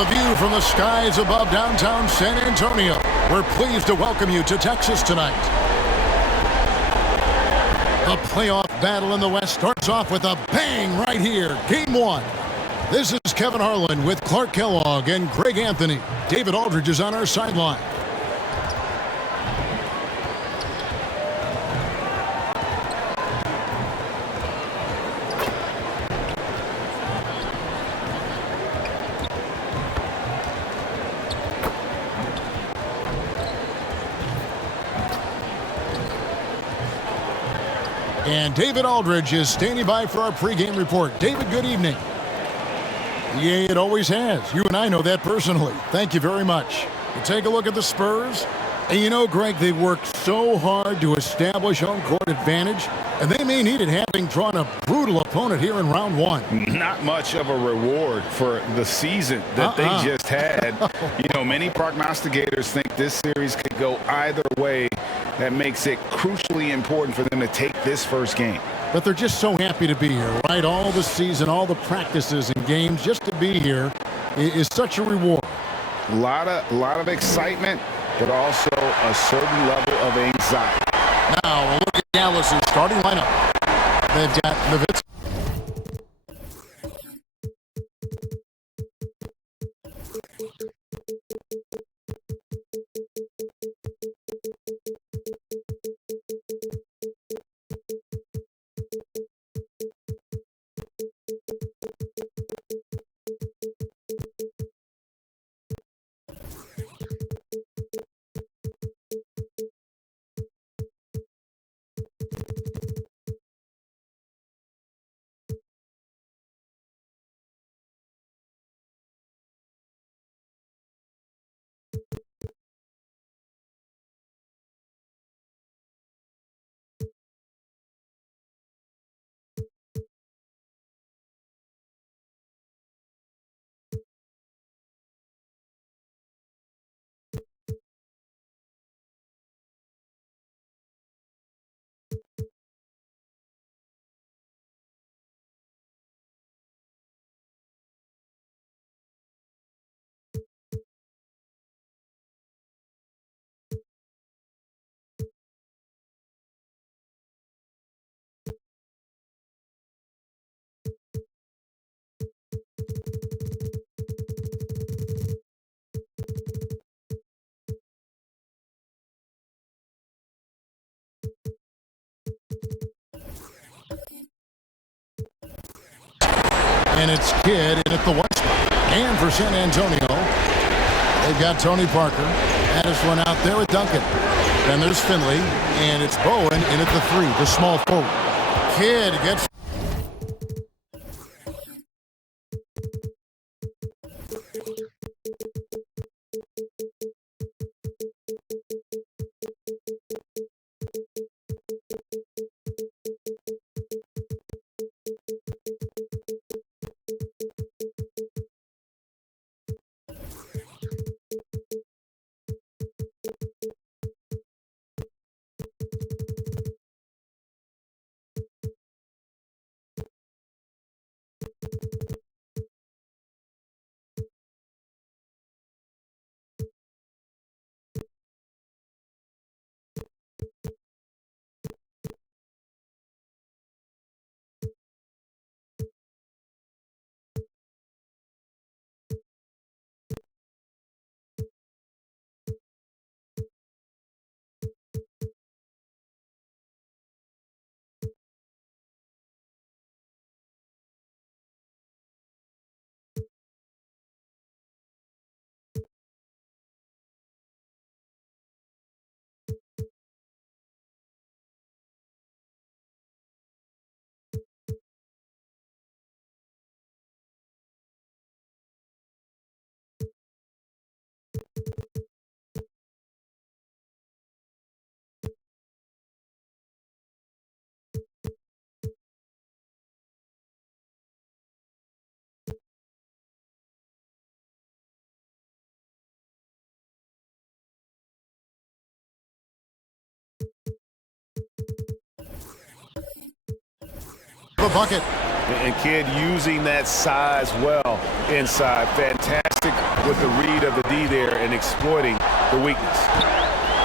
A view from the skies above downtown San Antonio. We're pleased to welcome you to Texas tonight. The playoff battle in the West starts off with a bang right here. Game 1. This is Kevin Harlan with Clark Kellogg and Greg Anthony. David Aldridge is on our sideline. And David Aldridge is standing by for our pregame report. David, good evening. Yeah, it always has. You and I know that personally. Thank you very much. You take a look at the Spurs. And you know, Greg, they worked so hard to establish home court advantage, and they may need it having drawn a brutal opponent here in round 1. Not much of a reward for the season that they just had. You know, many prognosticators think this series could go either way. That makes it crucially important for them to take this first game. But they're just so happy to be here, right? All the season, all the practices and games, just to be here is such a reward. A lot of excitement, but also a certain level of anxiety. Now, we'll look at Dallas' starting lineup. They've got Nowitzki. And it's Kidd in at the one spot. And for San Antonio, they've got Tony Parker. Addis one out there with Duncan. Then there's Finley. And it's Bowen in at the 3, the small forward. Kidd gets... The bucket. And Kidd using that size well inside. Fantastic with the read of the D there and exploiting the weakness.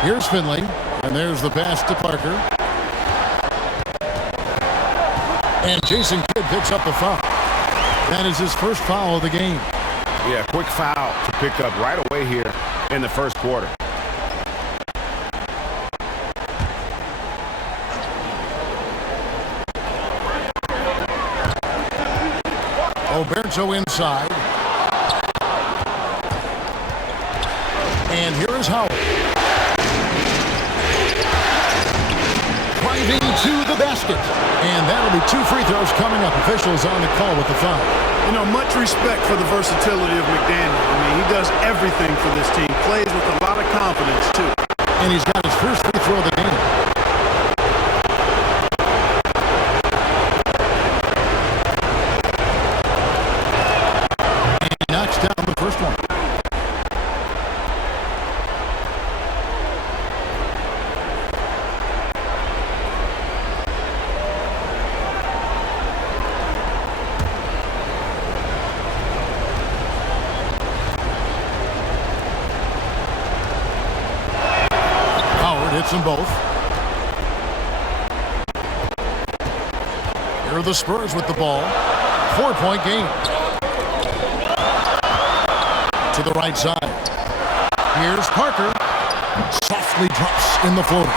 Here's Finley, and there's the pass to Parker. And Jason Kidd picks up the foul. That is his first foul of the game. Yeah, quick foul to pick up right away here in the first quarter. Oberto inside. And here is Howard. Driving to the basket. And that'll be 2 free throws coming up. Officials on the call with the foul. You know, much respect for the versatility of McDaniel. I mean, he does everything for this team. Plays with a lot of confidence, too. And he's got his first free throw of the game. And he knocks down the first one. Hits them both. Here are the Spurs with the ball. 4-point game. To the right side. Here's Parker. Softly drops in the floater.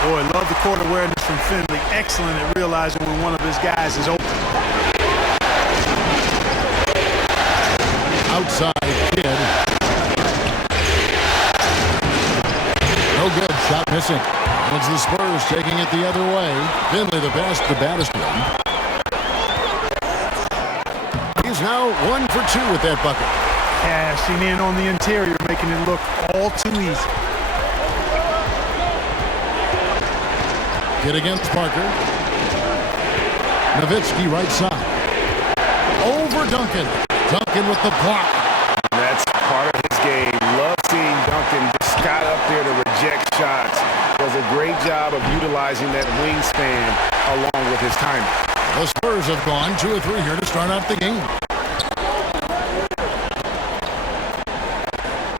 Boy, love the court awareness from Finley. Excellent at realizing when one of his guys is open. Outside Kidd. No good. Shot missing. It's the Spurs taking it the other way. Finley the best, the baddest one. He's now 1 for 2 with that bucket. Cashing in on the interior, making it look all too easy. Kidd against Parker. Nowitzki right side. Over Duncan. Duncan with the block. That's part of his game. Love seeing Duncan just got up there to reject shots. Does a great job of utilizing that wingspan along with his timing. The Spurs have gone 2 or 3 here to start out the game.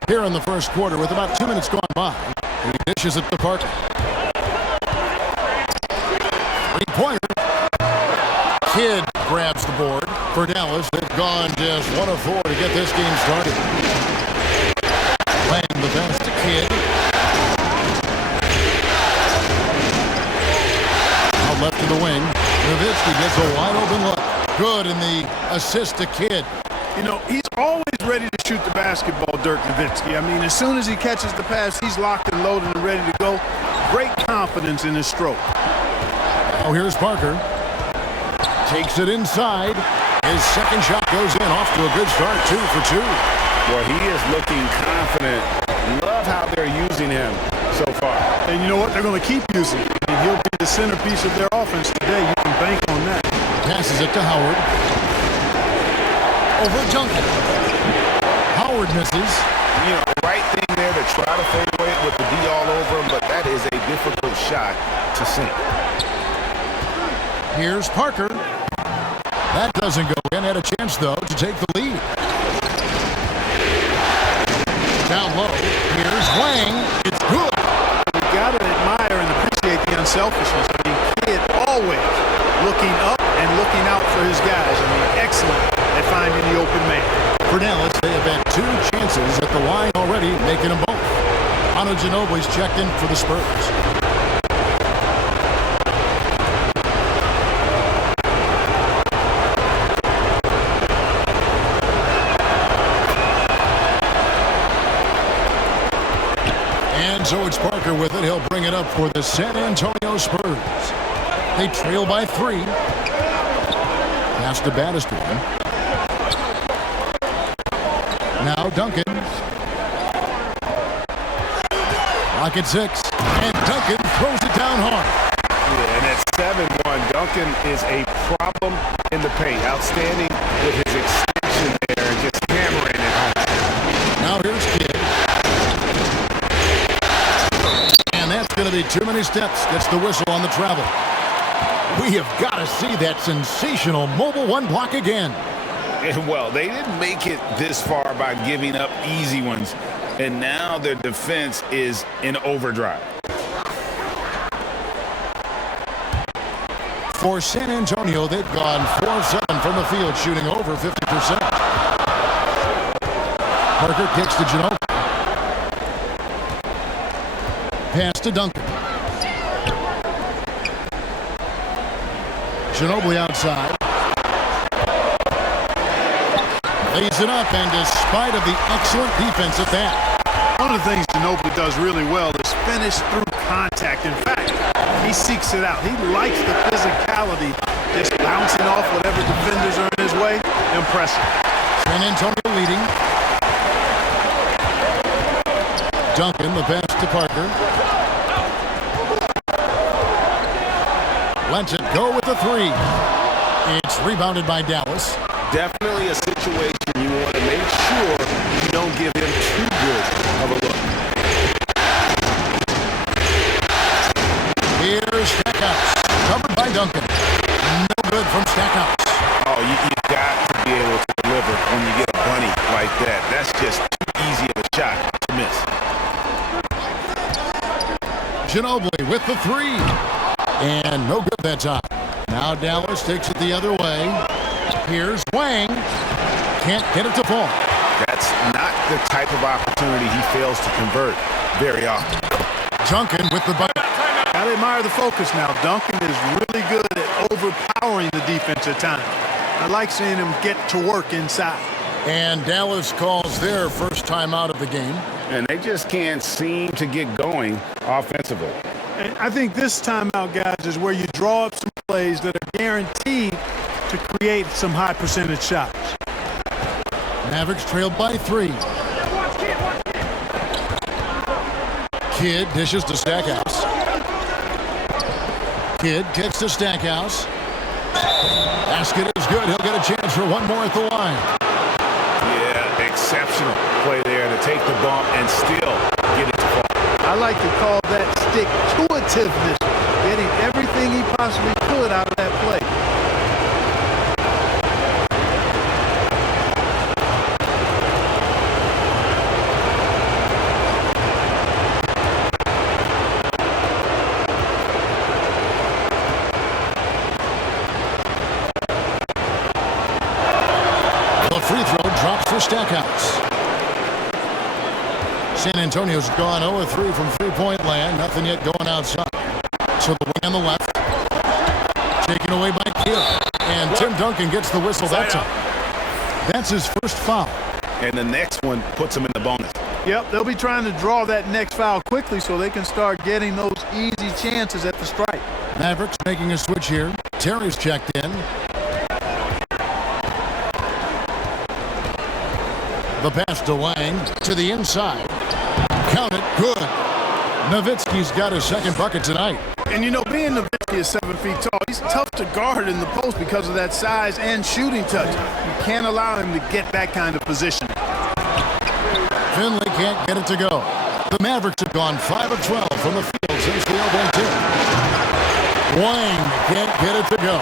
Here in the first quarter with about 2 minutes gone by. He dishes it to Parker. Three-pointer. Kidd grabs the board for Dallas. They've gone just 1 of 4 to get this game started. Playing the best to Kidd. Out left to the wing. Nowitzki gets a wide open look. Good in the assist to Kidd. You know, he's always ready to shoot the basketball, Dirk Nowitzki. I mean, as soon as he catches the pass, he's locked and loaded and ready to go. Great confidence in his stroke. Oh, here's Parker. Takes it inside. His second shot goes in. Off to a good start. 2 for 2. Boy, he is looking confident. Love how they're using him so far. And you know what? They're going to keep using him. I mean, he'll be the centerpiece of their offense today. You can bank on that. Passes it to Howard. Over Duncan. Howard misses. You know, the right thing there to try to fade away with the D all over him, but that is a difficult shot to sink. Here's Parker. That doesn't go in. Had a chance, though, to take the lead. Down low. Here's Wang. It's good. We got to admire and appreciate the unselfishness. I mean, Kidd always looking up and looking out for his guys. I mean, excellent at finding the open man. For Dallas, they have had 2 chances at the line already, making them both. Manu Ginobili's checked in for the Spurs. And so it's Parker with it. He'll bring it up for the San Antonio Spurs. They trail by 3. Pass to Bannister. Now Duncan. Rocket 6. And Duncan throws it down hard. Yeah, and at 7-1, Duncan is a problem in the paint. Outstanding with his extension there and just hammering it home. Now here's Kidd. And that's going to be too many steps. Gets the whistle on the travel. We have got to see that sensational mobile one block again. Well, they didn't make it this far by giving up easy ones, and now their defense is in overdrive. For San Antonio, they've gone 4 of 7 from the field, shooting over 50%. Parker kicks to Ginobili. Pass to Duncan. Ginobili outside. Lays it up, and despite of the excellent defense at that. One of the things Ginobili does really well is finish through contact. In fact, he seeks it out. He likes the physicality, just bouncing off whatever defenders are in his way. Impressive. San Antonio leading. Duncan, the pass to Parker. Lets it go with the 3. It's rebounded by Dallas. Definitely a situation you want to make sure you don't give him too good of a look. Here's Stackhouse, covered by Duncan. No good from Stackhouse. Oh, you got to be able to deliver when you get a bunny like that. That's just too easy of a shot to miss. Ginobili with the 3. And no good that time. Now Dallas takes it the other way. Here's Wang. Can't get it to fall. That's not the type of opportunity he fails to convert very often. Duncan with the bucket. Gotta admire the focus now. Duncan is really good at overpowering the defense at times. I like seeing him get to work inside. And Dallas calls their first time out of the game. And they just can't seem to get going offensively. And I think this timeout, guys, is where you draw up some plays that are guaranteed to create some high percentage shots. Mavericks trailed by 3. Kidd dishes to Stackhouse. Kidd kicks to Stackhouse. Basket is good. He'll get a chance for one more at the line. Yeah, exceptional play there to take the bump and still get it to fall. I like to call that stick-to-itiveness, getting everything he possibly could out of that play. The free throw drops for Stackhouse. San Antonio's gone 0-3 from three-point land. Nothing yet going outside. So the wing on the left. Taken away by Kidd. And Tim Duncan gets the whistle that time. That's his first foul. And the next one puts him in the bonus. Yep, they'll be trying to draw that next foul quickly so they can start getting those easy chances at the strike. Mavericks making a switch here. Terry's checked in. The pass to Wang to the inside. Count it, good. Nowitzki's got his second bucket tonight. And you know, being Nowitzki is 7 feet tall, he's tough to guard in the post because of that size and shooting touch. You can't allow him to get that kind of position. Finley can't get it to go. The Mavericks have gone 5 of 12 from the field since the opening tip. Wang can't get it to go.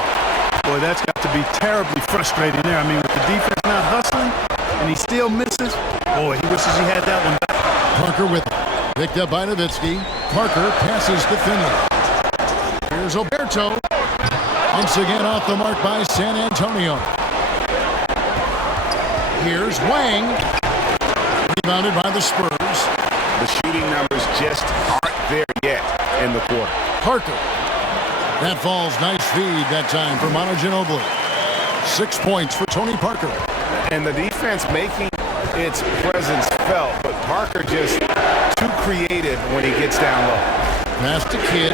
Boy, that's got to be terribly frustrating there. I mean, with the defense not hustling and he still misses, boy, he wishes he had that one back. Parker with it. Picked up by Nowitzki. Parker passes to Finley. Here's Alberto. Once again off the mark by San Antonio. Here's Wang. Rebounded by the Spurs. The shooting numbers just aren't there yet in the quarter. Parker. That falls. Nice feed that time for Manu Ginobili. 6 points for Tony Parker. And the defense making its presence felt, but Parker just too creative when he gets down low. Pass to Kidd.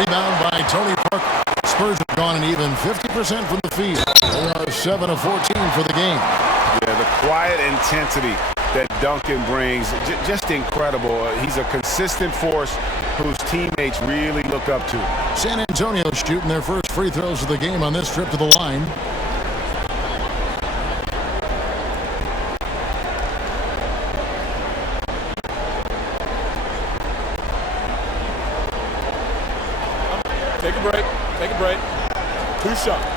Rebound by Tony Parker. Spurs have gone an even 50% from the field. They are 7 of 14 for the game. Yeah, the quiet intensity that Duncan brings, just incredible. He's a consistent force whose teammates really look up to. San Antonio shooting their first free throws of the game on this trip to the line. break. Take a break. 2 shots.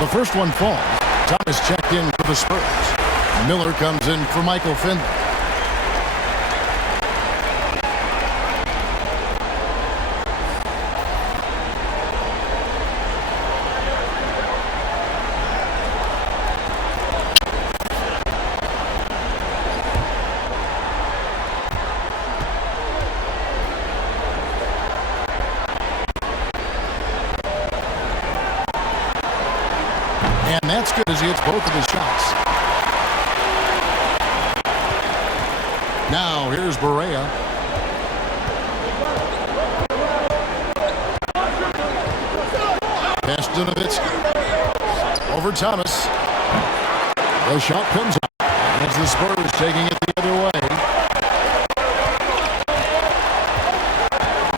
The first one falls. Thomas checked in for the Spurs. Miller comes in for Michael Finley. And that's good as he hits both of his shots. Now here's Barea. Pass to Nowitzki. Over Thomas. The shot comes up. As the Spurs taking it the other way.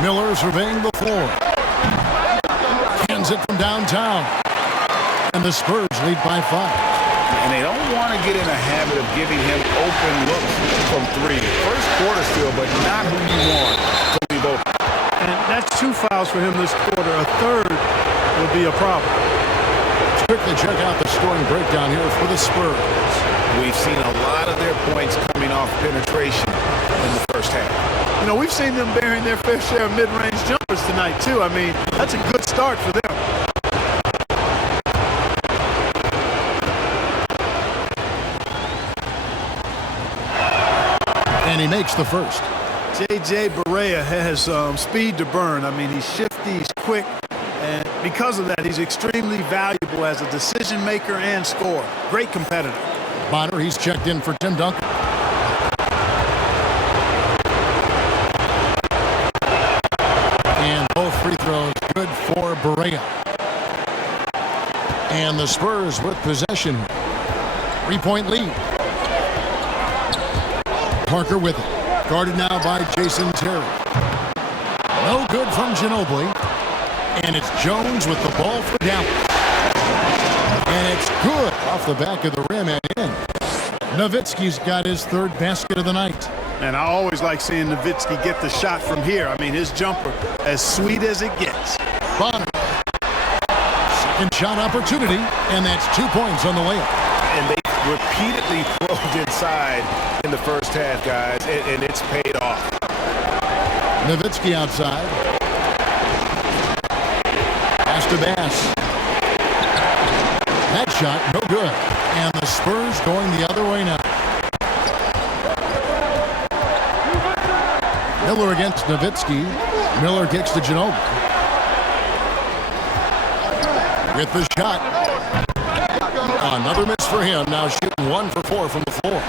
Miller surveying the floor. Hands it from downtown. And the Spurs lead by 5. And they don't want to get in a habit of giving him open looks from 3. First quarter still, but not who you want to leave open. And that's 2 fouls for him this quarter. A third would be a problem. Let's quickly check out the scoring breakdown here for the Spurs. We've seen a lot of their points coming off penetration in the first half. You know, we've seen them bearing their fair share of mid-range jumpers tonight, too. I mean, that's a good start for them. And he makes the first. J.J. Barea has speed to burn. I mean, he's shifty, he's quick, and because of that, he's extremely valuable as a decision maker and scorer. Great competitor. Bonner, he's checked in for Tim Duncan. And both free throws good for Barea. And the Spurs with possession. 3-point lead. Parker with it. Guarded now by Jason Terry. No good from Ginobili. And it's Jones with the ball for Dallas. And it's good off the back of the rim and in. Nowitzki's got his 3rd basket of the night. And I always like seeing Nowitzki get the shot from here. I mean, his jumper, as sweet as it gets. Bonner. Second shot opportunity, and that's 2 points on the layup. And they repeatedly probed inside in the first half, guys, and it's paid off. Nowitzki outside. Pass to Bass. That shot, no good. And the Spurs going the other way now. Miller against Nowitzki. Miller kicks to Ginobili. With the shot. Another miss for him. Now shooting 1 for 4 from the floor.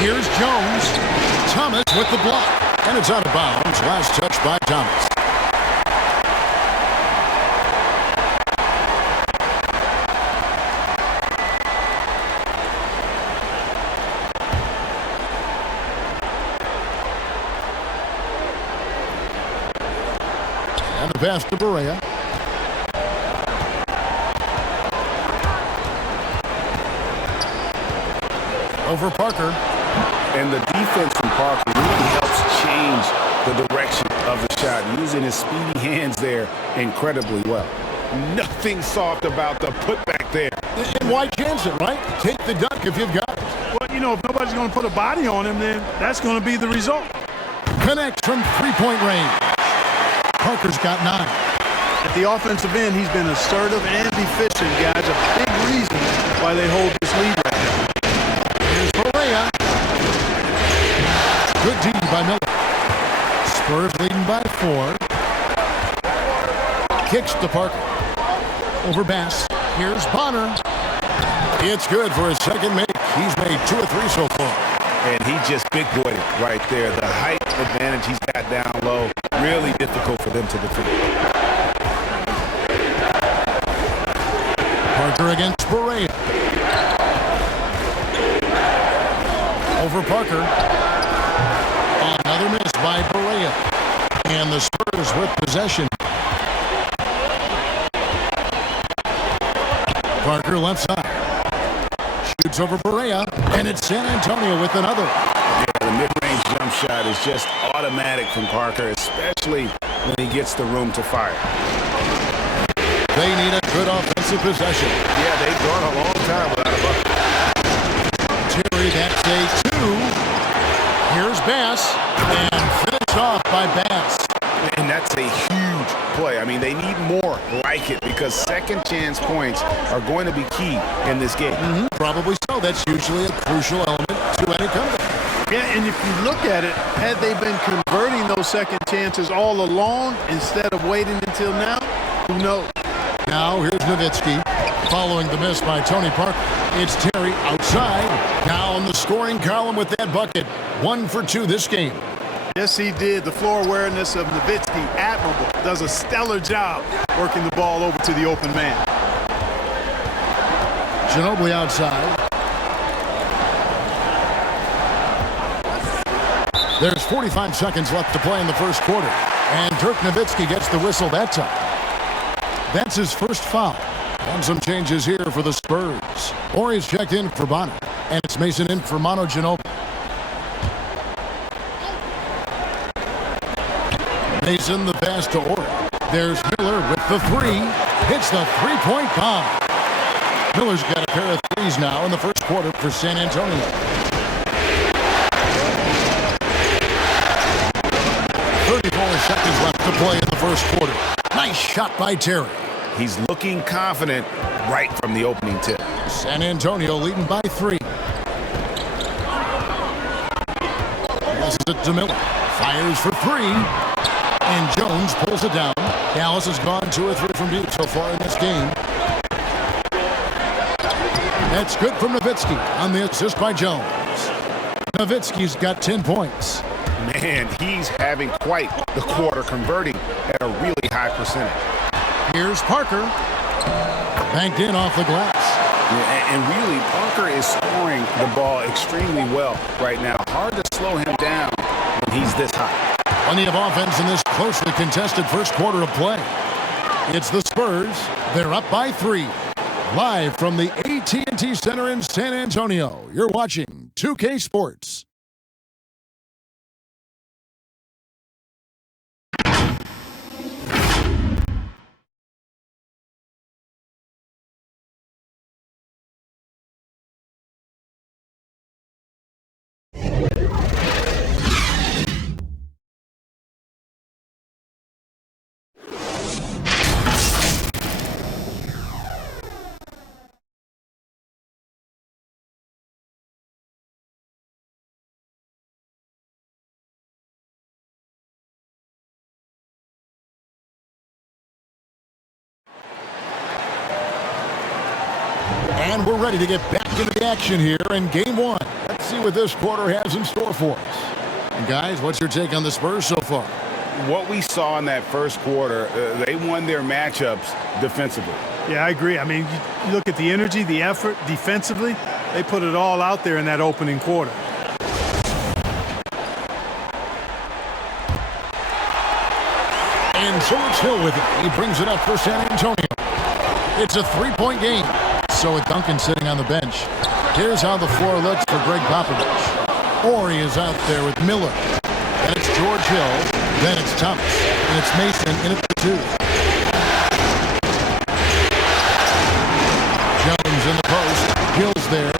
Here's Jones. Thomas with the block. And it's out of bounds. Last touch by Thomas. And the pass to Barea. Over Parker. And the defense from Parker really helps change the direction of the shot, using his speedy hands there incredibly well. Nothing soft about the putback there. And why chance it, right? Take the dunk if you've got it. Well, you know, if nobody's going to put a body on him, then that's going to be the result. Connects from 3-point range. Parker's got 9. At the offensive end, he's been assertive and efficient, guys. A big reason why they hold this lead right now. Here's Barea. Good D by Miller. Spurs leading by 4. Kicks to Parker. Over Bass. Here's Bonner. It's good for his second make. He's made 2 or 3 so far. And he just big-boyed it right there. The height advantage he's got down low, really difficult for them to defend. Parker against Barea. Over Parker. Another miss by Barea. And the Spurs with possession. left side. Shoots over Berea, and it's San Antonio with another. Yeah, the mid-range jump shot is just automatic from Parker, especially when he gets the room to fire. They need a good offensive possession. Yeah, they've gone a long time without a bucket. Terry, that's a 2. Here's Bass, and finished off by Bass. And that's a huge play. I mean, they need more like it because second chance points are going to be key in this game. Probably so. That's usually a crucial element to any comeback. Yeah, and if you look at it, had they been converting those second chances all along instead of waiting until now, who knows? Now here's Nowitzki following the miss by Tony Parker. It's Terry outside. Now in the scoring column with that bucket. 1 for 2 this game. Yes, he did. The floor awareness of Nowitzki, admirable. Does a stellar job working the ball over to the open man. Ginobili outside. There's 45 seconds left to play in the first quarter. And Dirk Nowitzki gets the whistle that time. That's his first foul. And some changes here for the Spurs. Ori's checked in for Bonner. And it's Mason in for Manu Ginobili. Mason the pass to Ori. There's Miller with the 3. Hits the three-point bomb. Miller's got a pair of threes now in the first quarter for San Antonio. 34 seconds left to play in the first quarter. Nice shot by Terry. He's looking confident right from the opening tip. San Antonio leading by 3. Passes it to Miller. Fires for 3. And Jones pulls it down. Dallas has gone 2 or 3 from deep so far in this game. That's good from Nowitzki on the assist by Jones. Nowitzki's got 10 points. Man, he's having quite the quarter, converting at a really high percentage. Here's Parker. Banked in off the glass. Yeah, and really, Parker is scoring the ball extremely well right now. Hard to slow him down when he's this high. Plenty of offense in this closely contested first quarter of play. It's the Spurs. They're up by 3. Live from the AT&T Center in San Antonio, you're watching 2K Sports. And we're ready to get back into the action here in Game 1. Let's see what this quarter has in store for us. And guys, what's your take on the Spurs so far? What we saw in that first quarter, they won their matchups defensively. Yeah, I agree. I mean, you look at the energy, the effort defensively, they put it all out there in that opening quarter. And George Hill with it. He brings it up for San Antonio. It's a 3-point game. So with Duncan sitting on the bench, here's how the floor looks for Greg Popovich. Ori is out there with Miller. Then it's George Hill. Then it's Thomas. And it's Mason in at the 2. Jones in the post. Hill's there.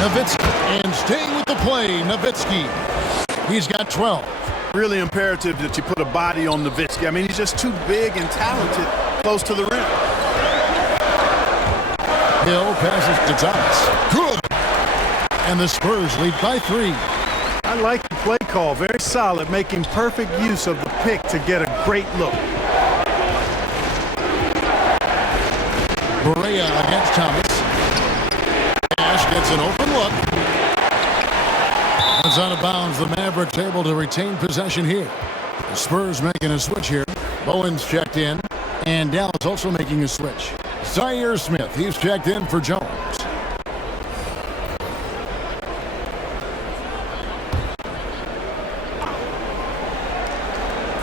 Nowitzki. And staying with the play, Nowitzki. He's got 12. Really imperative that you put a body on Nowitzki. I mean, he's just too big and talented close to the rim. Hill passes to Thomas. Good. And the Spurs lead by 3. I like the play call. Very solid, making perfect use of the pick to get a great look. Berea against Thomas. Ash gets an open look. It's out of bounds. The Mavericks able to retain possession here. The Spurs making a switch here. Bowen's checked in. And Dallas also making a switch. Zaire Smith, he's checked in for Jones.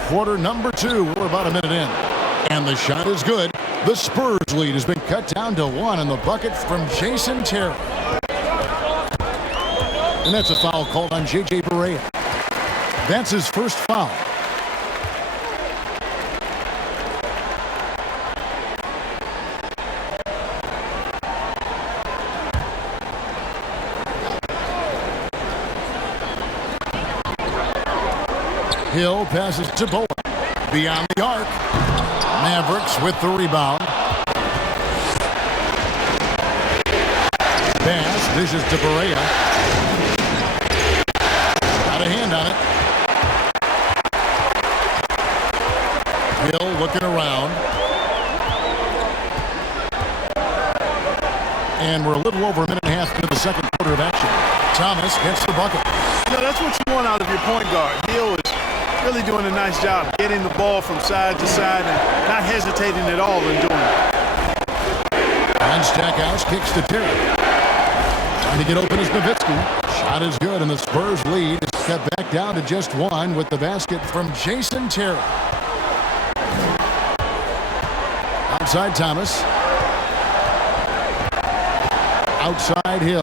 Quarter number 2, we're about a minute in. And the shot is good. The Spurs lead has been cut down to 1 in the bucket from Jason Terry. And that's a foul called on J.J. Barea. That's his first foul. Hill passes to Bowen. Beyond the arc. Mavericks with the rebound. Pass dishes to Barea. Got a hand on it. Hill looking around. And we're a little over a minute and a half into the second quarter of action. Thomas gets the bucket. You know, that's what you want out of your point guard. Hill is really doing a nice job getting the ball from side to side and not hesitating at all in doing it. And Stackhouse kicks to Terry. Trying to get open is Nowitzki. Shot is good, and the Spurs lead is cut back down to just 1 with the basket from Jason Terry. Outside Thomas. Outside Hill.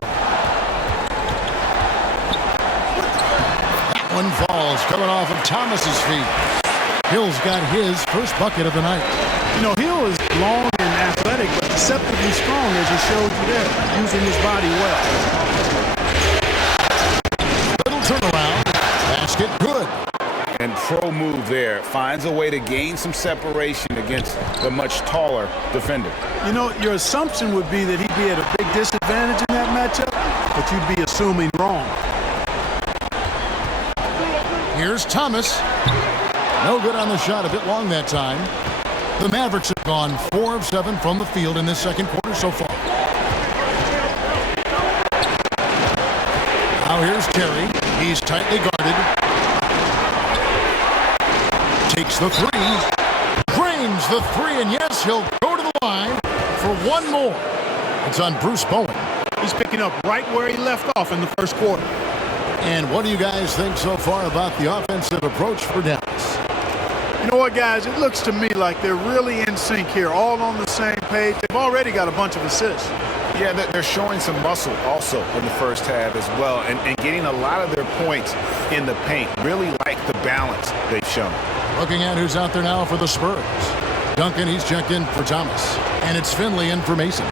That one falls, coming off of Thomas's feet. Hill's got his first bucket of the night. You know, Hill is long and athletic, but deceptively strong, as he showed you there, using his body well. Little turnaround. Basket good. And pro move there. Finds a way to gain some separation against the much taller defender. You know, your assumption would be that he'd be at a big disadvantage in that matchup, but you'd be assuming wrong. Here's Thomas. No good on the shot, a bit long that time. The Mavericks have gone 4 of 7 from the field in this second quarter so far. Now here's Terry. He's tightly guarded. Takes the 3. Drains the 3, and yes, he'll go to the line for one more. It's on Bruce Bowen. He's picking up right where he left off in the first quarter. And what do you guys think so far about the offensive approach for Dallas? You know what, guys? It looks to me like they're really in sync here, all on the same page. They've already got a bunch of assists. Yeah, they're showing some muscle also in the first half as well, and getting a lot of their points in the paint. Really like the balance they've shown. Looking at who's out there now for the Spurs. Duncan, he's checked in for Thomas. And it's Finley in for Mason.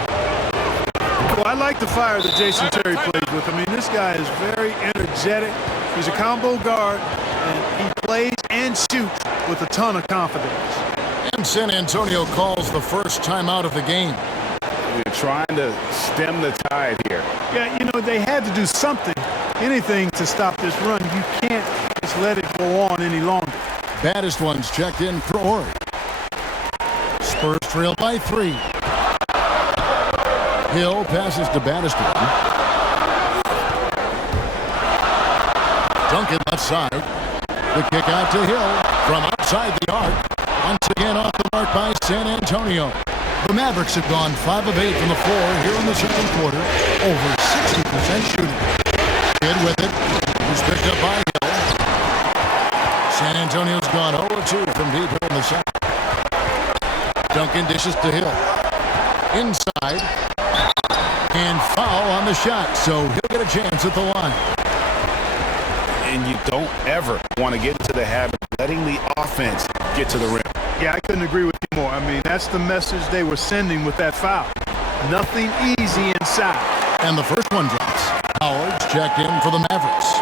Well, I like the fire that Jason Terry plays with. I mean, this guy is very energetic. He's a combo guard, and he plays and shoots with a ton of confidence. And San Antonio calls the first timeout of the game. They're trying to stem the tide here. Yeah, you know, they had to do something, anything to stop this run. You can't just let it go on any longer. Baddest ones checked in for Ori. Spurs trail by 3. Hill passes to Baddest one. Duncan left side. The kick out to Hill from outside the arc. Once again off the mark by San Antonio. The Mavericks have gone 5 of 8 from the floor here in the second quarter. Over 60% shooting. Kid with it. Who's picked up by Hill. San Antonio's gone 0-2 from deep here in the second. Duncan dishes to Hill. Inside. And foul on the shot, so he'll get a chance at the line. And you don't ever want to get into the habit of letting the offense get to the rim. Yeah, I couldn't agree with you more. I mean, that's the message they were sending with that foul. Nothing easy inside. And the first one drops. Howard's checked in for the Mavericks.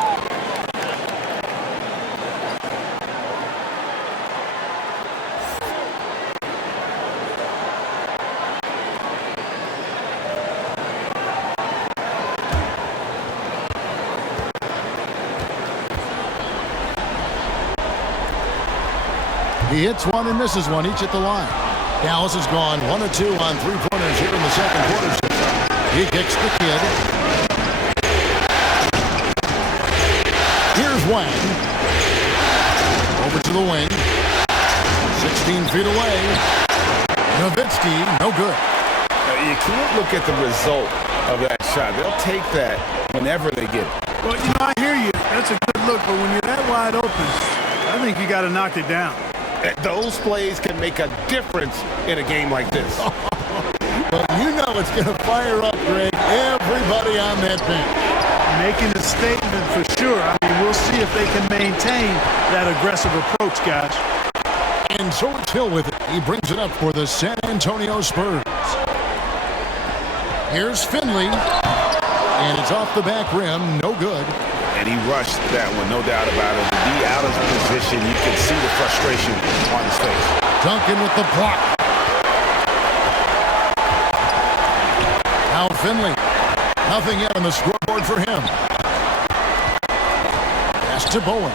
He hits one and misses one, each at the line. Dallas has gone 1 of 2 on 3-pointers here in the second quarter. He kicks the kid. Here's Wang. Over to the wing. 16 feet away. Nowitzki, no good. You can't look at the result of that shot. They'll take that whenever they get it. Well, you know, I hear you. That's a good look, but when you're that wide open, I think you got to knock it down. Those plays can make a difference in a game like this. But you know it's going to fire up, Greg, everybody on that bench. Making a statement for sure. I mean, we'll see if they can maintain that aggressive approach, guys. And so it's Hill with it. He brings it up for the San Antonio Spurs. Here's Finley. And it's off the back rim. No good. And he rushed that one, no doubt about it. To be out of position, you can see the frustration on his face. Duncan with the block. Now Finley. Nothing yet on the scoreboard for him. Pass to Bowen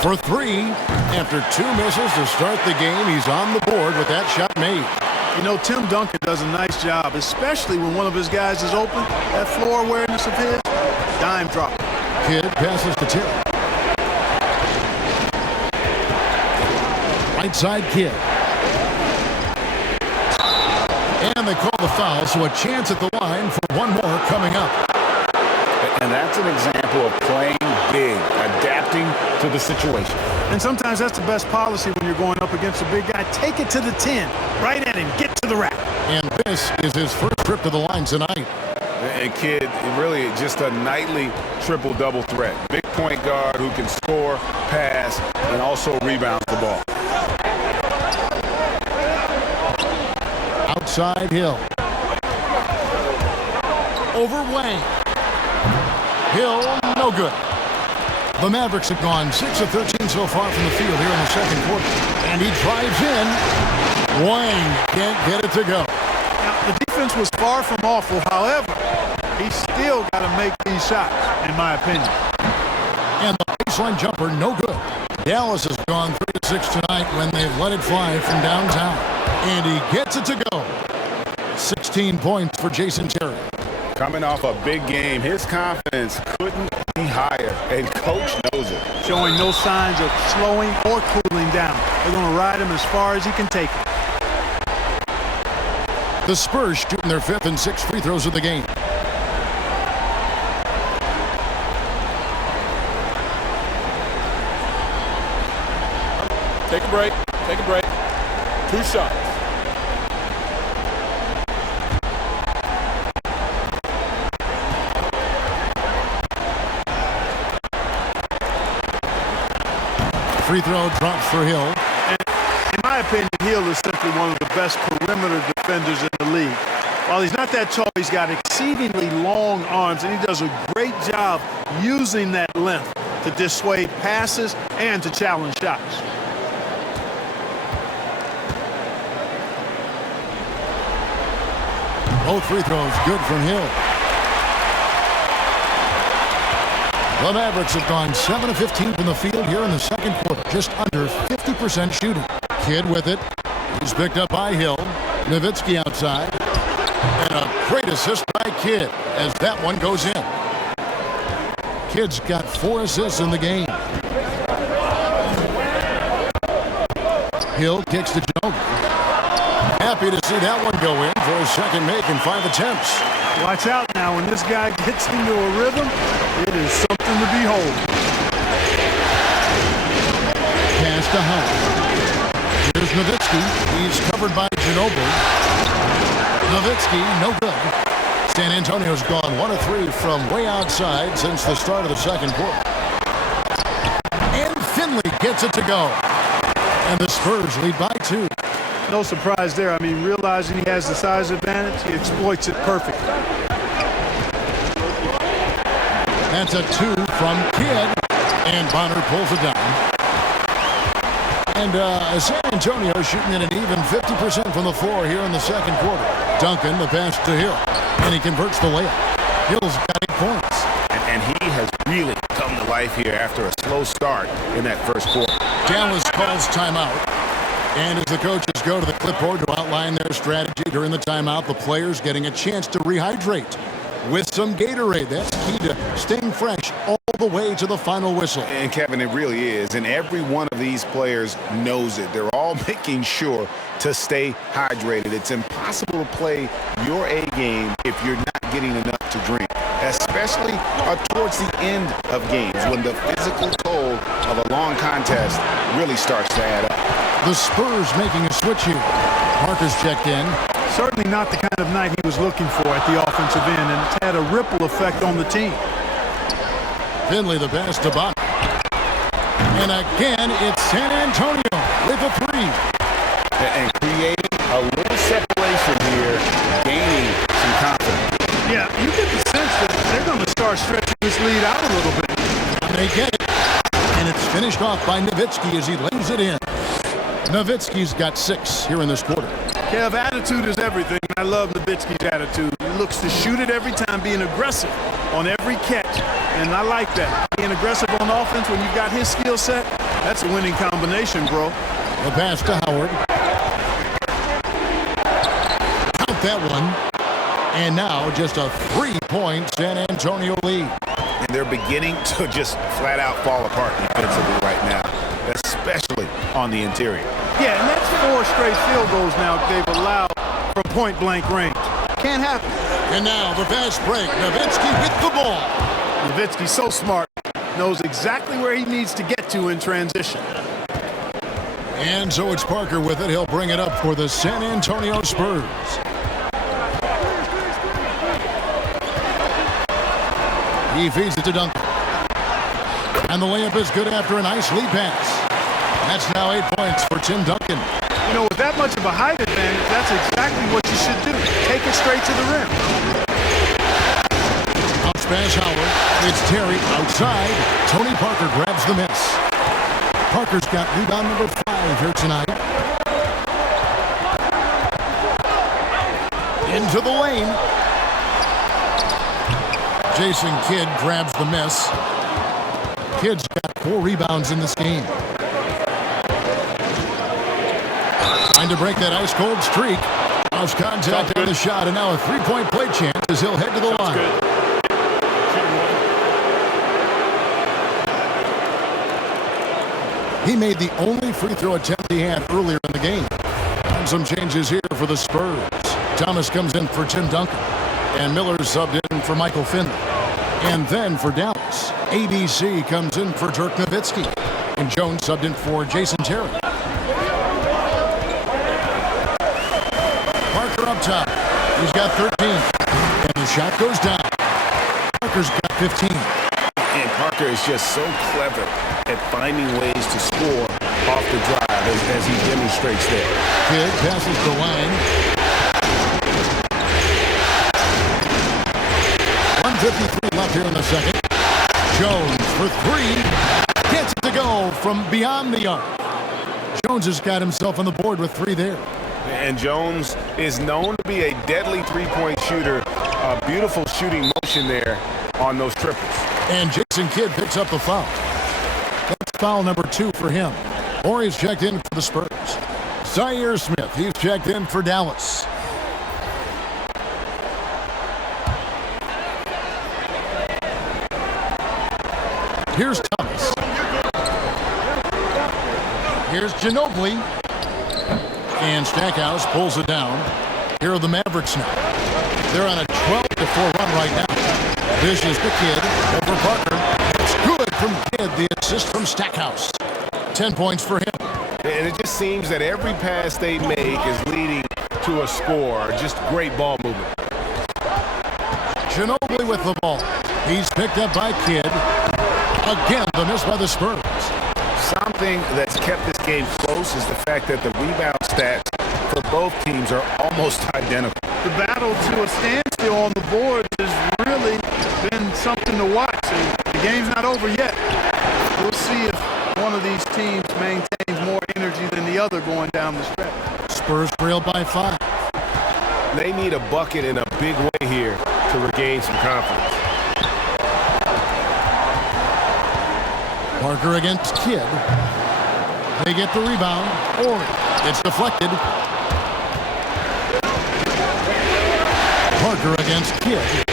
for three. After two misses to start the game, he's on the board with that shot made. You know, Tim Duncan does a nice job, especially when one of his guys is open. That floor awareness of his, dime drop. Kidd passes to Tim. Right side Kidd. And they call the foul, so a chance at the line for one more coming up. And that's an example of playing big, adapting to the situation. And sometimes that's the best policy when you're going up against a big guy. Take it to the 10, right at him, get to the rack. And this is his first trip to the line tonight. And Kidd, really just a nightly triple-double threat. Big point guard who can score, pass, and also rebound the ball. Outside Hill. Over Wang. Hill, no good. The Mavericks have gone 6 of 13 so far from the field here in the second quarter. And he drives in. Wang can't get it to go. Now, the defense was far from awful. However, he's still got to make these shots, in my opinion. And the baseline jumper, no good. Dallas has gone 3 of 6 tonight when they've let it fly from downtown. And he gets it to go. 16 points for Jason Terry. Coming off a big game, his confidence couldn't be higher, and Coach knows it. Showing no signs of slowing or cooling down. They're going to ride him as far as he can take it. The Spurs shooting their 5th and 6th free throws of the game. Take a break. Take a break. 2 shots. Free throw drops for Hill. And in my opinion, Hill is simply one of the best perimeter defenders in the league. While he's not that tall, he's got exceedingly long arms, and he does a great job using that length to dissuade passes and to challenge shots. Both free throws good from Hill. The Mavericks have gone 7 of 15 from the field here in the second quarter, just under 50% shooting. Kidd with it. He's picked up by Hill. Nowitzki outside. And a great assist by Kidd as that one goes in. Kidd's got 4 assists in the game. Hill kicks to Ginobili. Happy to see that one go in for his second make in 5 attempts. Watch out now. When this guy gets into a rhythm, it is something to behold. Pass to Hunt. Here's Nowitzki. He's covered by Ginobili. Nowitzki, no good. San Antonio's gone 1 of 3 from way outside since the start of the second quarter. And Finley gets it to go. And the Spurs lead by 2. No surprise there. I mean, realizing he has the size advantage, he exploits it perfectly. That's a 2 from Kidd. And Bonner pulls it down. And San Antonio shooting at an even 50% from the floor here in the second quarter. Duncan, the pass to Hill. And he converts the layup. Hill's got 8 points. And he has really come to life here after a slow start in that first quarter. Dallas calls timeout. And as the coaches go to the clipboard to outline their strategy during the timeout, the players getting a chance to rehydrate with some Gatorade. That's key to staying fresh all the way to the final whistle. And Kevin, it really is. And every one of these players knows it. They're all making sure to stay hydrated. It's impossible to play your A game if you're not getting enough to drink, especially towards the end of games when the physical toll of a long contest really starts to add up. The Spurs making a switch here. Parker's checked in. Certainly not the kind of night he was looking for at the offensive end, and it's had a ripple effect on the team. Finley the pass to Bach. And again, it's San Antonio with a three. And creating a little separation here, gaining some confidence. Yeah, you get the sense that they're going to start stretching this lead out a little bit. And they get it. And it's finished off by Nowitzki as he lays it in. Nowitzki's got 6 here in this quarter. Kev, attitude is everything. I love Nowitzki's attitude. He looks to shoot it every time, being aggressive on every catch. And I like that. Being aggressive on offense when you've got his skill set, that's a winning combination, bro. The pass to Howard. Count that one. And now just a 3-point San Antonio lead. And they're beginning to just flat out fall apart defensively right now, especially on the interior. Yeah, and that's 4 straight field goals now they've allowed from point-blank range. Can't happen. And now the fast break. Nowitzki with the ball. Nowitzki's so smart. Knows exactly where he needs to get to in transition. And so it's Parker with it. He'll bring it up for the San Antonio Spurs. He feeds it to Duncan. And the layup is good after a nice lead pass. That's now 8 points for Tim Duncan. You know, with that much of a height advantage, that's exactly what you should do. Take it straight to the rim. Bounce pass Howard. It's Terry outside. Tony Parker grabs the miss. Parker's got rebound number 5 here tonight. Into the lane. Jason Kidd grabs the miss. Kidd's got 4 rebounds in this game. Trying to break that ice-cold streak. Lost contact on the shot, and now a 3-point play chance as he'll head to the line. He made the only free throw attempt he had earlier in the game. And some changes here for the Spurs. Thomas comes in for Tim Duncan. And Miller's subbed in for Michael Finley. And then for Dallas, ABC comes in for Dirk Nowitzki. And Jones subbed in for Jason Terry. Parker up top. He's got 13. And the shot goes down. Parker's got 15. And Parker is just so clever at finding ways to score off the drive as he demonstrates there. Kidd passes to Lang. 1:53 left here in the second. Jones for 3. Gets it to go from beyond the arc. Jones has got himself on the board with 3 there. And Jones is known to be a deadly three-point shooter. A beautiful shooting motion there on those triples. And Jason Kidd picks up the foul. That's foul number 2 for him. Horry's checked in for the Spurs. Zaire Smith, he's checked in for Dallas. Here's Thomas. Here's Ginobili. And Stackhouse pulls it down. Here are the Mavericks now. They're on a 12-4 run right now. This is the Kidd over Parker. It's good from Kidd. The assist from Stackhouse. 10 points for him. And it just seems that every pass they make is leading to a score. Just great ball movement. Ginobili with the ball. He's picked up by Kidd. Again, the miss by the Spurs. Something that's kept this game close is the fact that the rebound stats for both teams are almost identical. The battle to a standstill on the board has really been something to watch. And the game's not over yet. We'll see if one of these teams maintains more energy than the other going down the stretch. Spurs trailed by 5. They need a bucket in a big way here to regain some confidence. Parker against Kidd. They get the rebound. Horry. It's deflected. Parker against Kidd.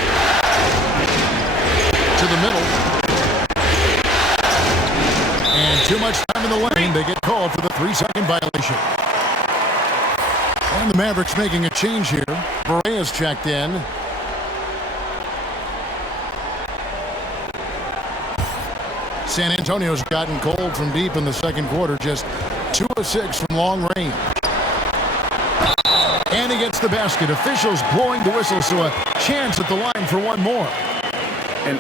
To the middle. And too much time in the lane. They get called for the 3-second violation. And the Mavericks making a change here. Berea's checked in. San Antonio's gotten cold from deep in the second quarter. Just 2 of 6 from long range. And he gets the basket. Officials blowing the whistle, so a chance at the line for one more.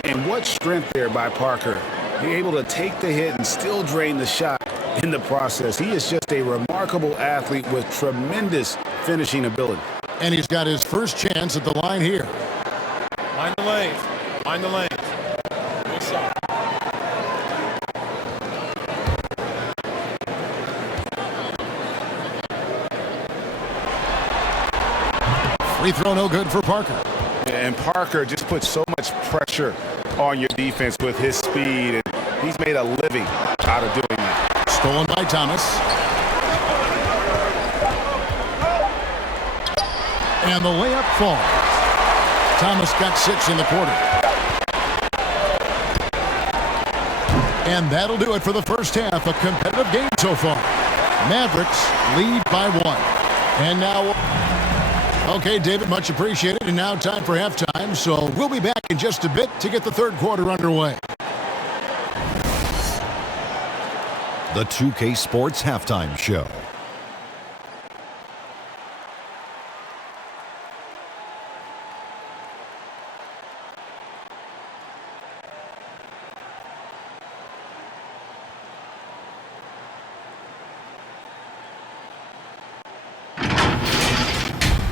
And what strength there by Parker. He's able to take the hit and still drain the shot in the process. He is just a remarkable athlete with tremendous finishing ability. And he's got his first chance at the line here. Mind the lanes. Mind the lanes. Good shot. Free throw no good for Parker. And Parker just puts so much pressure on your defense with his speed, and he's made a living out of doing that. Stolen by Thomas. And the layup falls. Thomas got 6 in the quarter. And that'll do it for the first half. A competitive game so far. Mavericks lead by 1. And now... Okay, David, much appreciated. And now time for halftime, so we'll be back in just a bit to get the third quarter underway. The 2K Sports Halftime Show.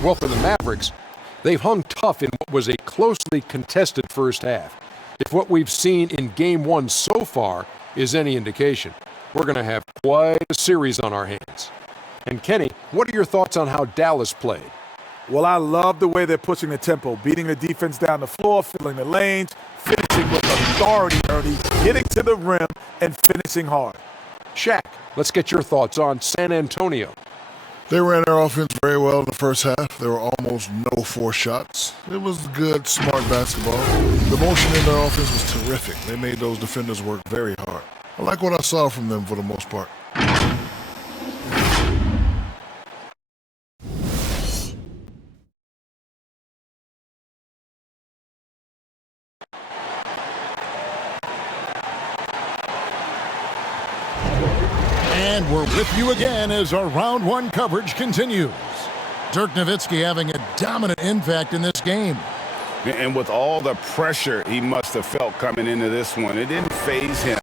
Well, for the Mavericks, they've hung tough in what was a closely contested first half. If what we've seen in Game 1 so far is any indication, we're going to have quite a series on our hands. And Kenny, what are your thoughts on how Dallas played? Well, I love the way they're pushing the tempo, beating the defense down the floor, filling the lanes, finishing with authority, Ernie, getting to the rim and finishing hard. Shaq, let's get your thoughts on San Antonio. They ran their offense very well in the first half. There were almost no forced shots. It was good, smart basketball. The motion in their offense was terrific. They made those defenders work very hard. I like what I saw from them for the most part. And we're with you again as our round 1 coverage continues. Dirk Nowitzki having a dominant impact in this game. And with all the pressure he must have felt coming into this one, it didn't faze him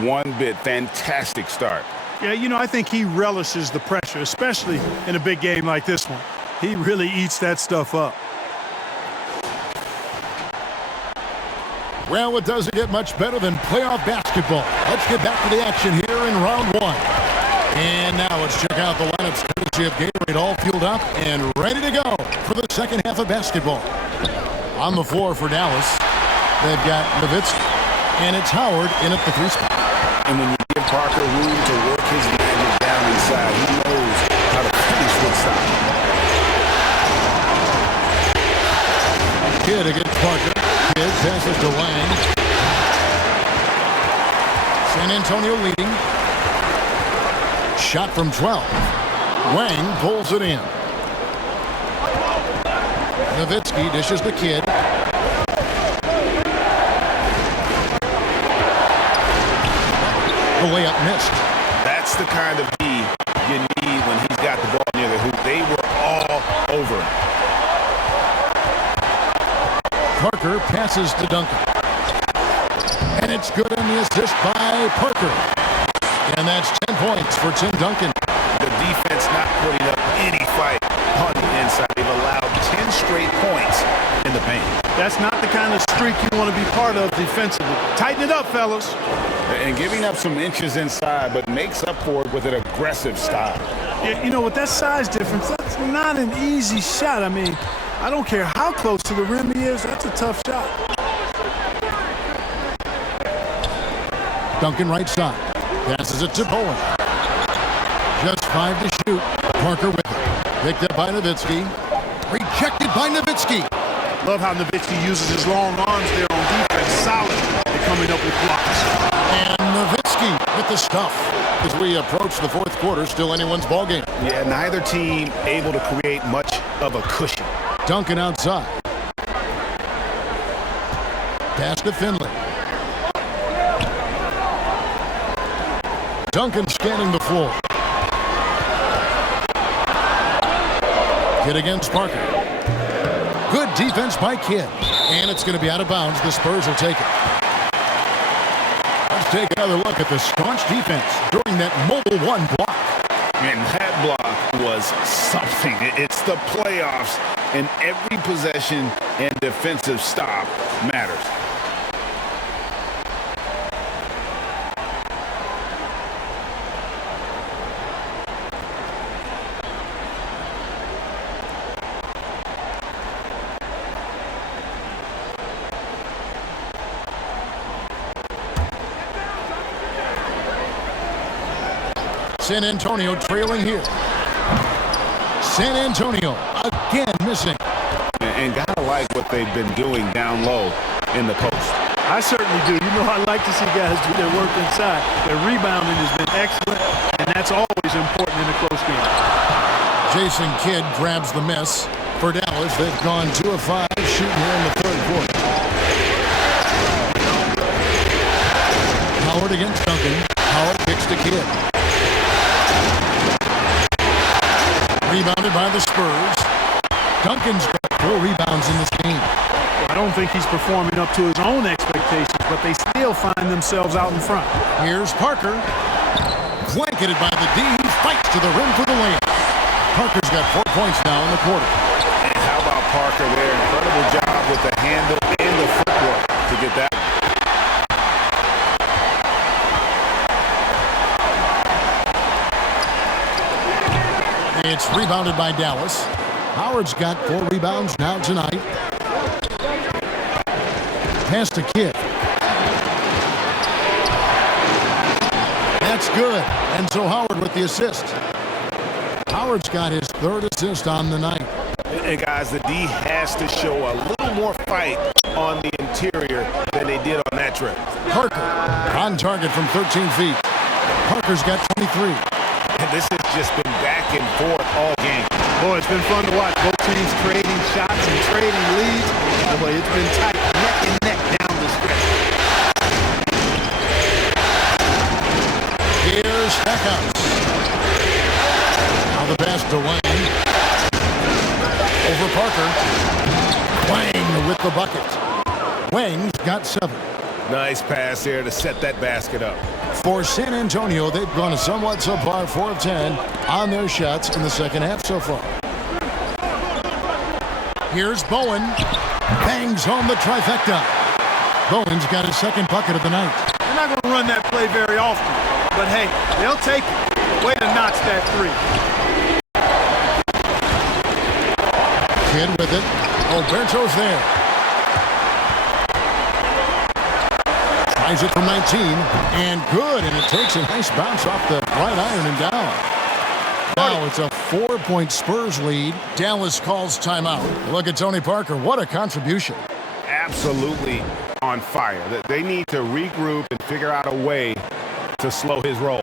one bit. Fantastic start. Yeah, you know, I think he relishes the pressure, especially in a big game like this one. He really eats that stuff up. Well, it doesn't get much better than playoff basketball. Let's get back to the action here in round 1. And now let's check out the lineups courtesy of Gatorade, all fueled up and ready to go for the second half of basketball. On the floor for Dallas, they've got Nowitzki, and it's Howard in at the 3 spot. And when you give Parker room to work his magic down inside, he knows how to finish with style. Kidd against Parker. Kidd passes to Lang. San Antonio leading. Shot from 12. Wang pulls it in. Nowitzki dishes to Kidd. The layup missed. That's the kind of D you need when he's got the ball near the hoop. They were all over him. Parker passes to Duncan. And it's good on the assist by Parker. And that's 10 points for Tim Duncan. The defense not putting up any fight on the inside. They've allowed 10 straight points in the paint. That's not the kind of streak you want to be part of defensively. Tighten it up, fellas. And giving up some inches inside, but makes up for it with an aggressive style. Yeah, you know, with that size difference, that's not an easy shot. I mean, I don't care how close to the rim he is, that's a tough shot. Duncan right side. Passes it to Bowen. Just 5 to shoot. Parker with it. Picked up by Nowitzki. Rejected by Nowitzki. Love how Nowitzki uses his long arms there on defense. Solid at coming up with blocks. And Nowitzki with the stuff. As we approach the fourth quarter, still anyone's ballgame. Yeah, neither team able to create much of a cushion. Duncan outside. Pass to Finley. Duncan scanning the floor. Kidd against Parker. Good defense by Kidd. And it's going to be out of bounds. The Spurs will take it. Let's take another look at the staunch defense during that mobile one block. And that block was something. It's the playoffs, and every possession and defensive stop matters. San Antonio trailing here. San Antonio again missing. And gotta like what they've been doing down low in the post. I certainly do. You know, I like to see guys do their work inside. Their rebounding has been excellent, and that's always important in a close game. Jason Kidd grabs the miss. For Dallas, they've gone 2 of 5 shooting here in the third quarter. Howard against Duncan. Howard kicks to Kidd. Rebounded by the Spurs. Duncan's got 4 rebounds in this game. I don't think he's performing up to his own expectations, but they still find themselves out in front. Here's Parker. Blanketed by the D. Fights to the rim for the layup. Parker's got 4 points now in the quarter. And how about Parker there? Incredible job with the handle and the footwork to get that. It's rebounded by Dallas. Howard's got 4 rebounds now tonight. Pass to Kidd. That's good. And so Howard with the assist. Howard's got his 3rd assist on the night. And guys, the D has to show a little more fight on the interior than they did on that trip. Parker on target from 13 feet. Parker's got 23. And this has just been back and forth all game. Boy, it's been fun to watch. Both teams trading shots and trading leads. Boy, it's been tight, neck and neck down the stretch. Here's Stackhouse. Now the pass to Wang. Over Parker. Wang with the bucket. Wang's got 7. Nice pass here to set that basket up. For San Antonio, they've gone a somewhat subpar 4 of 10 on their shots in the second half so far. Here's Bowen. Bangs home the trifecta. Bowen's got his 2nd bucket of the night. They're not going to run that play very often, but hey, they'll take it. Way to notch that 3. Kidd with it. Alberto's there. Tries it from 19, and good, and it takes a nice bounce off the right iron and down. Now it's a 4-point Spurs lead. Dallas calls timeout. Look at Tony Parker. What a contribution. Absolutely on fire. They need to regroup and figure out a way to slow his roll.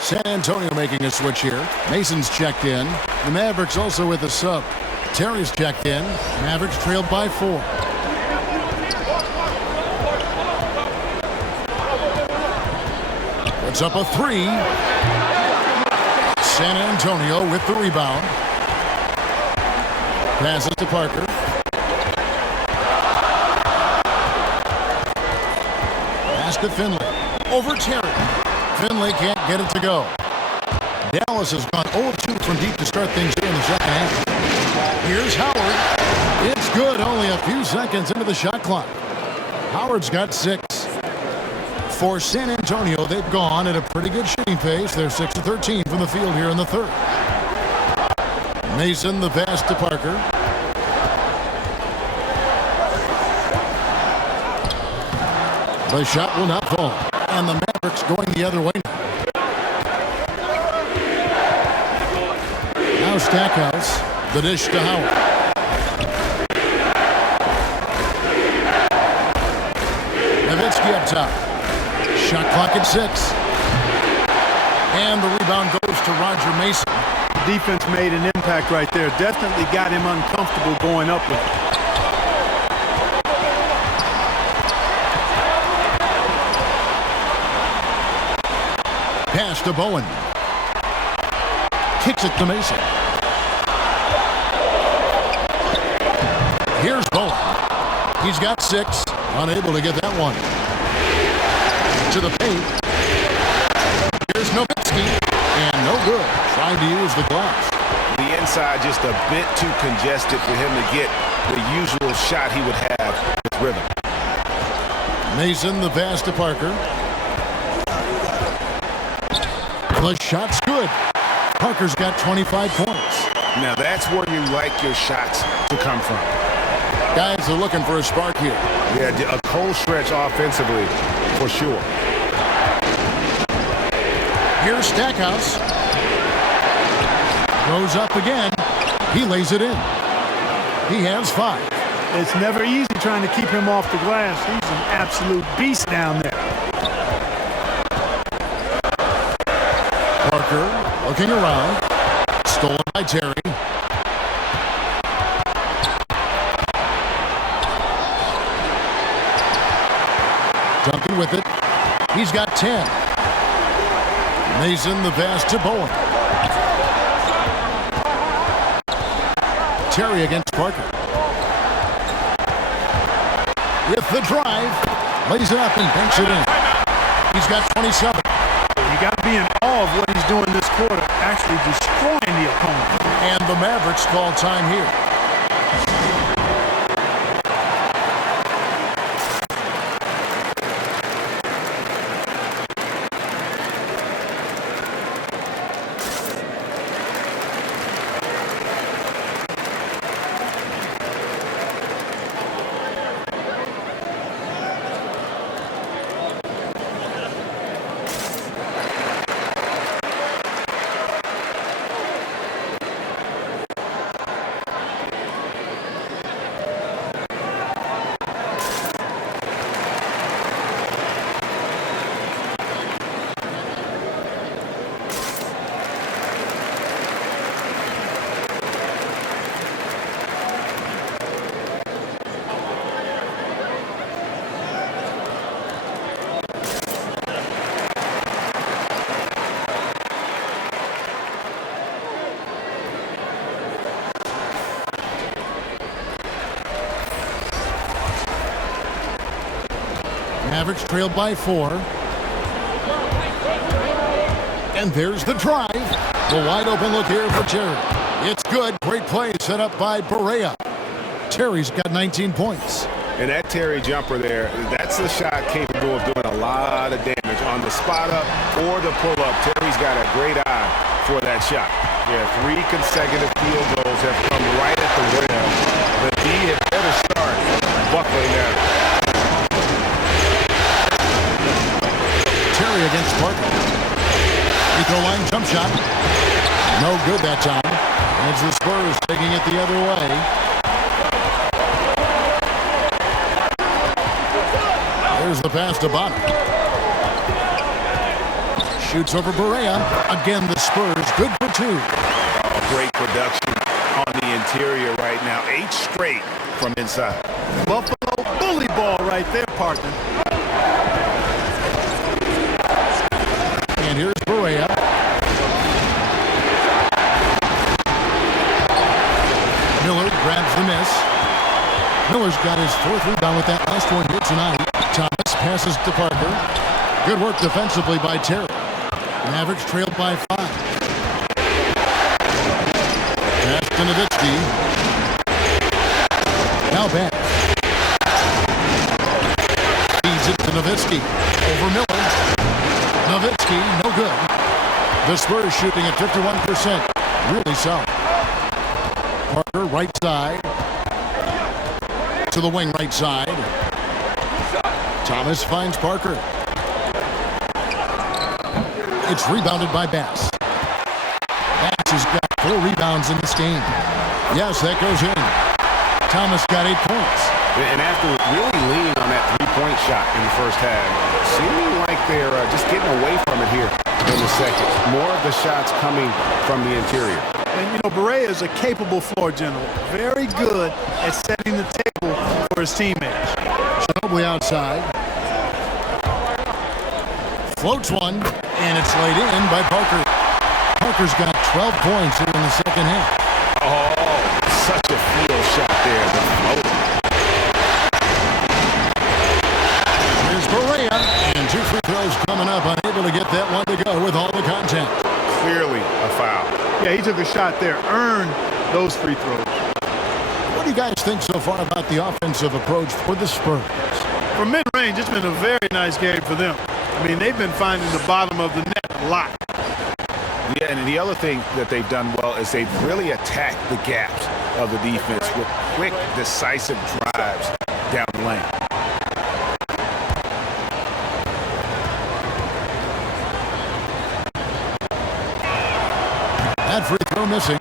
San Antonio making a switch here. Mason's checked in. The Mavericks also with a sub. Terry's checked in. Mavericks trailed by 4. Puts up a 3. San Antonio with the rebound. Passes to Parker. Pass to Finley. Over Terry. Finley can't get it to go. Dallas has gone 0-2 from deep to start things here in the second half. Here's Howard. It's good, only a few seconds into the shot clock. Howard's got 6. For San Antonio, they've gone at a pretty good shooting pace. They're 6 of 13 from the field here in the third. Mason, the pass to Parker. The shot will not fall. And the Mavericks going the other way now. Now Stackhouse. The dish to Howard. Nowitzki up top. Shot clock at 6. And the rebound goes to Roger Mason. The defense made an impact right there. Definitely got him uncomfortable going up with it. Pass to Bowen. Kicks it to Mason. Here's Bowen. He's got 6. Unable to get that one. To the paint. Here's Nowitzki. And no good. Trying to use the glass. The inside just a bit too congested for him to get the usual shot he would have with rhythm. Mason, the pass to Parker. The shot's good. Parker's got 25 points. Now that's where you like your shots to come from. Guys are looking for a spark here. Yeah, a cold stretch offensively, for sure. Here's Stackhouse. Goes up again. He lays it in. He has 5. It's never easy trying to keep him off the glass. He's an absolute beast down there. Parker looking around. Stolen by Terry. Duncan with it. He's got 10. Mason, the pass to Bowen. Terry against Parker. With the drive. Lays it up and banks it in. He's got 27. You got to be in awe of what he's doing this quarter, actually destroying the opponent. And the Mavericks call time here. Mavericks trailed by 4. And there's the drive. The wide open look here for Terry. It's good. Great play set up by Barea. Terry's got 19 points. And that Terry jumper there, that's a shot capable of doing a lot of damage on the spot up or the pull up. Terry's got a great eye for that shot. Yeah, 3 consecutive field goals have come right at the rim. The D had better start buckling now. Terry against Parker. Free throw line jump shot. No good that time. It's the Spurs taking it the other way. There's the pass to Bonner. Shoots over Barea. Again, the Spurs good for 2. Oh, great production on the interior right now. 8 straight from inside. Buffalo bully ball right there, partner. And here's Barea. Miller grabs the miss. Miller's got his 4th rebound with that last one here tonight. Thomas passes to Parker. Good work defensively by Terry. Mavericks trailed by 5. Pass to Nowitzki. Now back. Feeds it to Nowitzki. Over Miller. Nowitzki, no good. The Spurs shooting at 51%. Really solid. Parker, right side. To the wing, right side. Thomas finds Parker. It's rebounded by Bass. Bass has got 4 rebounds in this game. Yes, that goes in. Thomas got 8 points. And after really leaning on that three-point shot in the first half, seeming like they're just getting away from it here in the second. More of the shots coming from the interior. And, you know, Barea is a capable floor general. Very good at setting the table for his teammates. Ginobili outside. Floats one, and it's laid in by Parker. Parker's got 12 points here in the second half. Oh, such a field shot there. The floater. Here's Barea, and 2 free throws coming up, unable to get that one to go with all the contact. Clearly a foul. Yeah, he took a shot there, earned those free throws. What do you guys think so far about the offensive approach for the Spurs? For mid-range, it's been a very nice game for them. I mean, they've been finding the bottom of the net a lot. Yeah, and the other thing that they've done well is they've really attacked the gaps of the defense with quick, decisive drives down the lane. That free throw missing.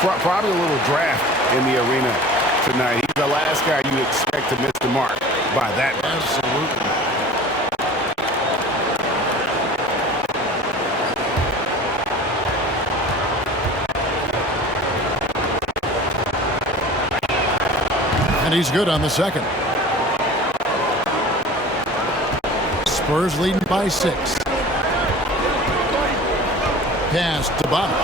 Probably a little draft in the arena tonight. He's the last guy you expect to miss the mark by that much. Absolutely. And he's good on the second. Spurs leading by 6. Pass to Bobby.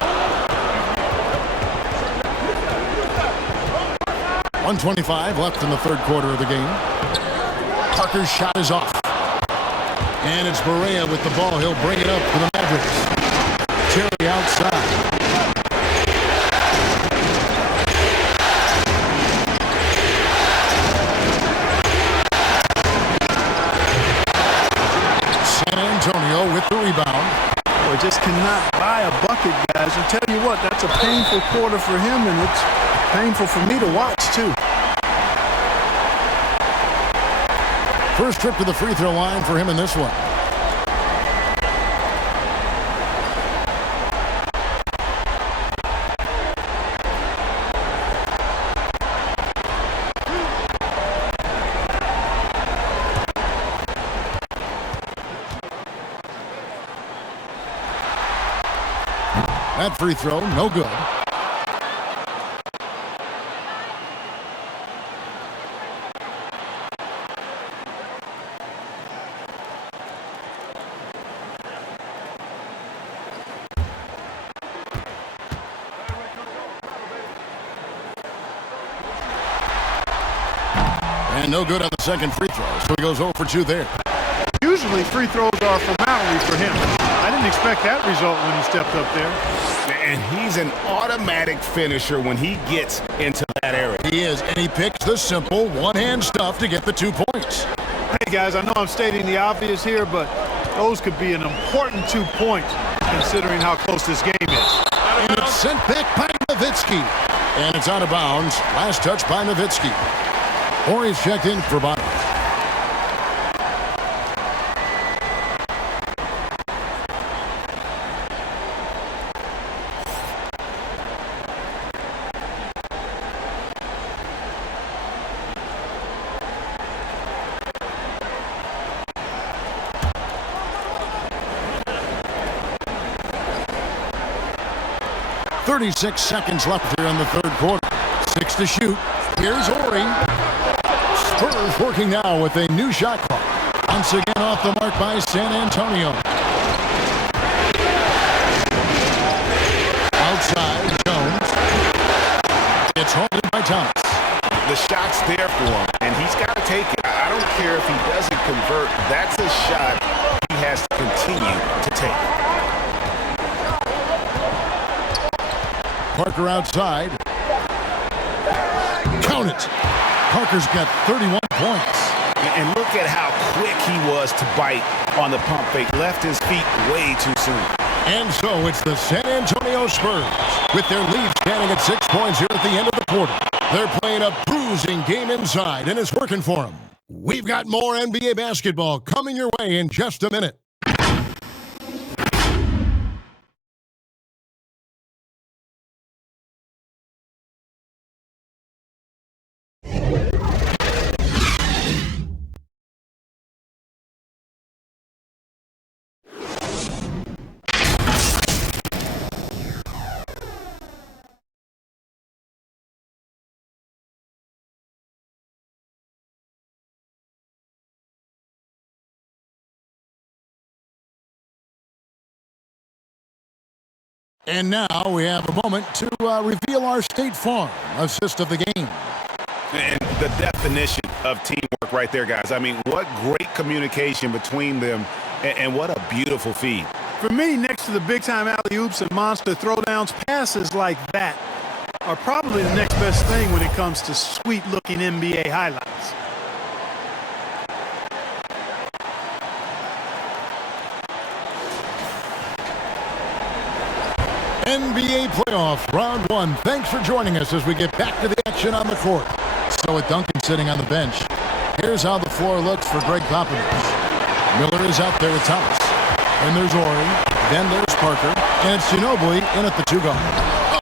1:25 left in the third quarter of the game. Parker's shot is off. And it's Barea with the ball. He'll bring it up for the Mavericks. Terry outside. San Antonio with the rebound. Boy, just cannot buy a bucket, guys. And tell you what, that's a painful quarter for him, and it's painful for me to watch, too. First trip to the free throw line for him in this one. That free throw, no good. And no good on the second free throw, so he goes 0 for 2 there. Usually free throws are a formality for him. I didn't expect that result when he stepped up there. And he's an automatic finisher when he gets into that area. He is, and he picks the simple one-hand stuff to get the 2 points. Hey, guys, I know I'm stating the obvious here, but those could be an important 2 points considering how close this game is. And it's sent back by Nowitzki. And it's out of bounds. Last touch by Nowitzki. Or he's checked in for Bobby. .36 seconds left here in the third quarter. 6 to shoot. Here's Ori. Spurs working now with a new shot clock. Once again off the mark by San Antonio. Outside, Jones. It's holded by Thomas. The shot's there for him, and he's got to take it. I don't care if he doesn't convert. That's a shot he has to continue to take. Parker outside. Count it. Parker's got 31 points. And look at how quick he was to bite on the pump fake. Left his feet way too soon. And so it's the San Antonio Spurs with their lead standing at 6 points here at the end of the quarter. They're playing a bruising game inside, and it's working for them. We've got more NBA basketball coming your way in just a minute. And now we have a moment to reveal our State Farm assist of the game. And the definition of teamwork right there, guys. I mean, what great communication between them, and what a beautiful feed. For me, next to the big-time alley-oops and monster throwdowns, passes like that are probably the next best thing when it comes to sweet-looking NBA highlights. NBA playoff round 1. Thanks for joining us as we get back to the action on the court. So with Duncan sitting on the bench, here's how the floor looks for Greg Popovich. Miller is out there with Thomas. And there's Ori. Then there's Parker. And it's Ginobili in at the 2-guard.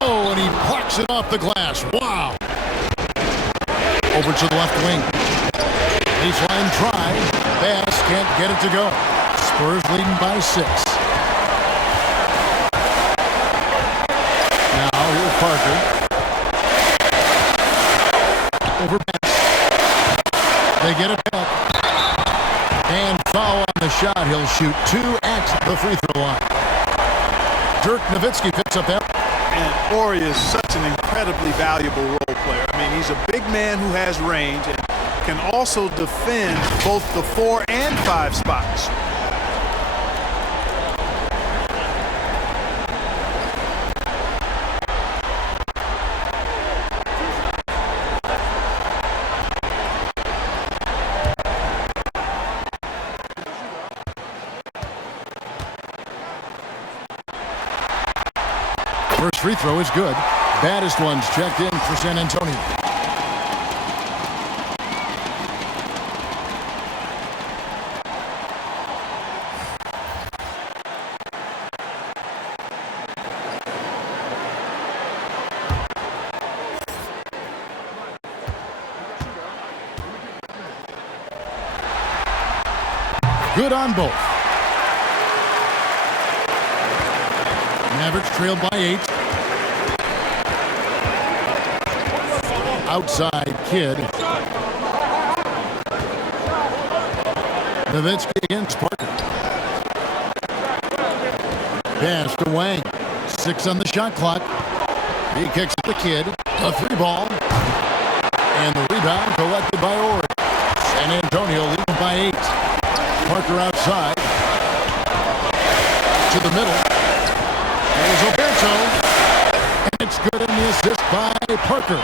Oh, and he plucks it off the glass. Wow. Over to the left wing. Baseline try. Bass can't get it to go. Spurs leading by 6. Here's Parker. Over pass. They get it back. And foul on the shot. He'll shoot 2 at the free throw line. Dirk Nowitzki picks up that. And Ori is such an incredibly valuable role player. I mean, he's a big man who has range and can also defend both the 4 and 5 spots. First free throw is good. Baddest ones checked in for San Antonio. Good on both. Mavericks trailed by 8. Outside Kidd. Nowitzki against Parker. Pass to Wang. 6 on the shot clock. He kicks the Kidd. A 3-ball. And the rebound collected by Ori. San Antonio leading by 8. Parker outside. To the middle. There's Alberto. And it's good in the assist by Parker.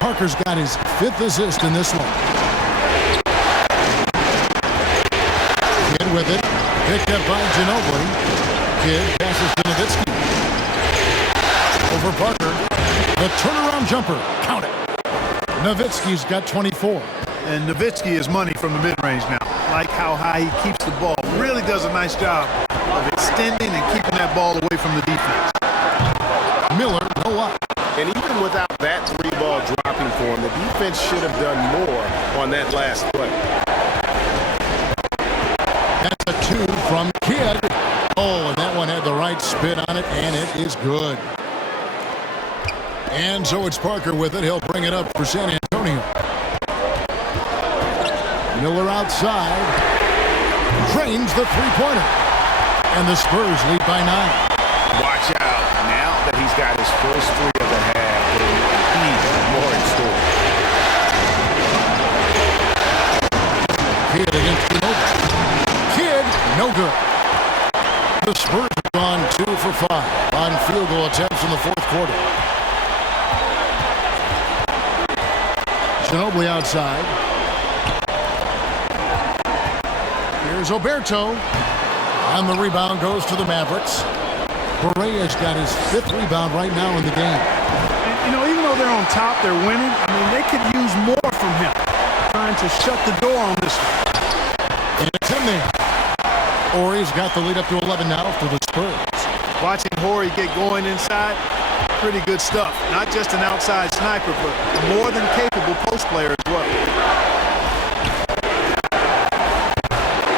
Parker's got his 5th assist in this one. Kidd with it. Picked up by Ginobili. Kidd passes to Nowitzki. Over Parker. The turnaround jumper. Count it. Nowitzki's got 24. And Nowitzki is money from the mid-range now. Like how high he keeps the ball. Really does a nice job of extending and keeping that ball away from the defense. Miller, no luck. And even without that 3-ball dropping for him, the defense should have done more on that last play. That's a 2 from Kidd. Oh, and that one had the right spin on it, and it is good. And so it's Parker with it. He'll bring it up for San Antonio. Miller outside. Drains the 3-pointer. And the Spurs lead by 9. Watch out. Now that he's got his first 3 of the half, there will be more in store. Kidd against Ginobili. Kidd, no good. The Spurs have gone 2 for 5 on field goal attempts in the 4th quarter. Ginobili outside. Here's Oberto. And the rebound goes to the Mavericks. Correa's got his 5th rebound right now in the game. And, you know, even though they're on top, they're winning. I mean, they could use more from him. Trying to shut the door on this one. And it's in there. Horry's got the lead up to 11 now for the Spurs. Watching Horry get going inside, pretty good stuff. Not just an outside sniper, but a more than capable post player as well.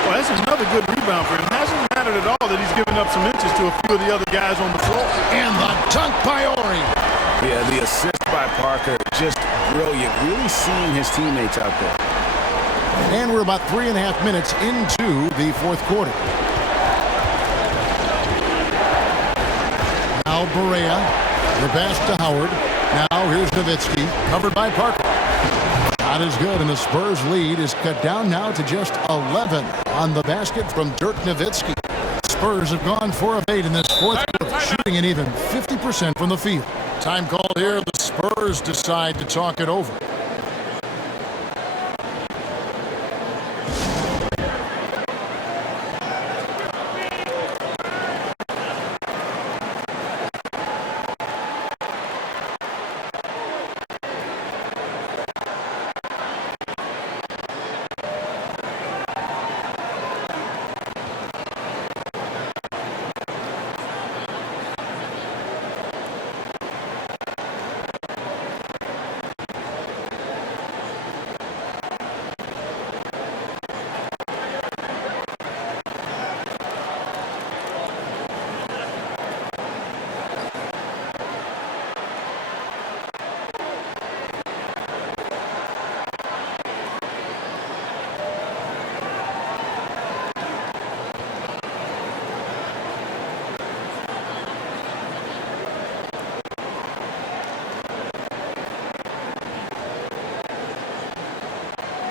Well, that's another good rebound for him. Hasn't mattered at all that he's given up some inches to a few of the other guys on the floor. And the dunk by Horry. Yeah, the assist by Parker, just brilliant. Really seeing his teammates out there. And we're about 3.5 minutes into the 4th quarter. Now Barea, the pass to Howard. Now here's Nowitzki, covered by Parker. Not as good, and the Spurs lead is cut down now to just 11 on the basket from Dirk Nowitzki. Spurs have gone 4 of 8 in this 4th quarter, shooting an even 50% from the field. Time called here. The Spurs decide to talk it over.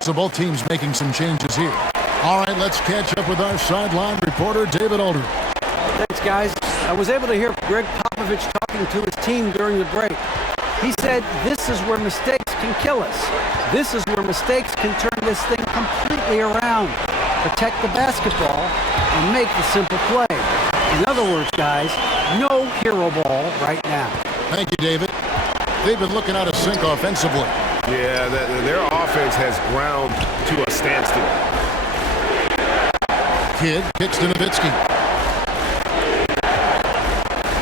So both teams making some changes here. All right, let's catch up with our sideline reporter, David Aldridge. Thanks, guys. I was able to hear Greg Popovich talking to his team during the break. He said, this is where mistakes can kill us. This is where mistakes can turn this thing completely around. Protect the basketball and make the simple play. In other words, guys, no hero ball right now. Thank you, David. They've been looking out of sync offensively. Yeah, their offense has ground to a standstill. Kidd kicks to Nowitzki.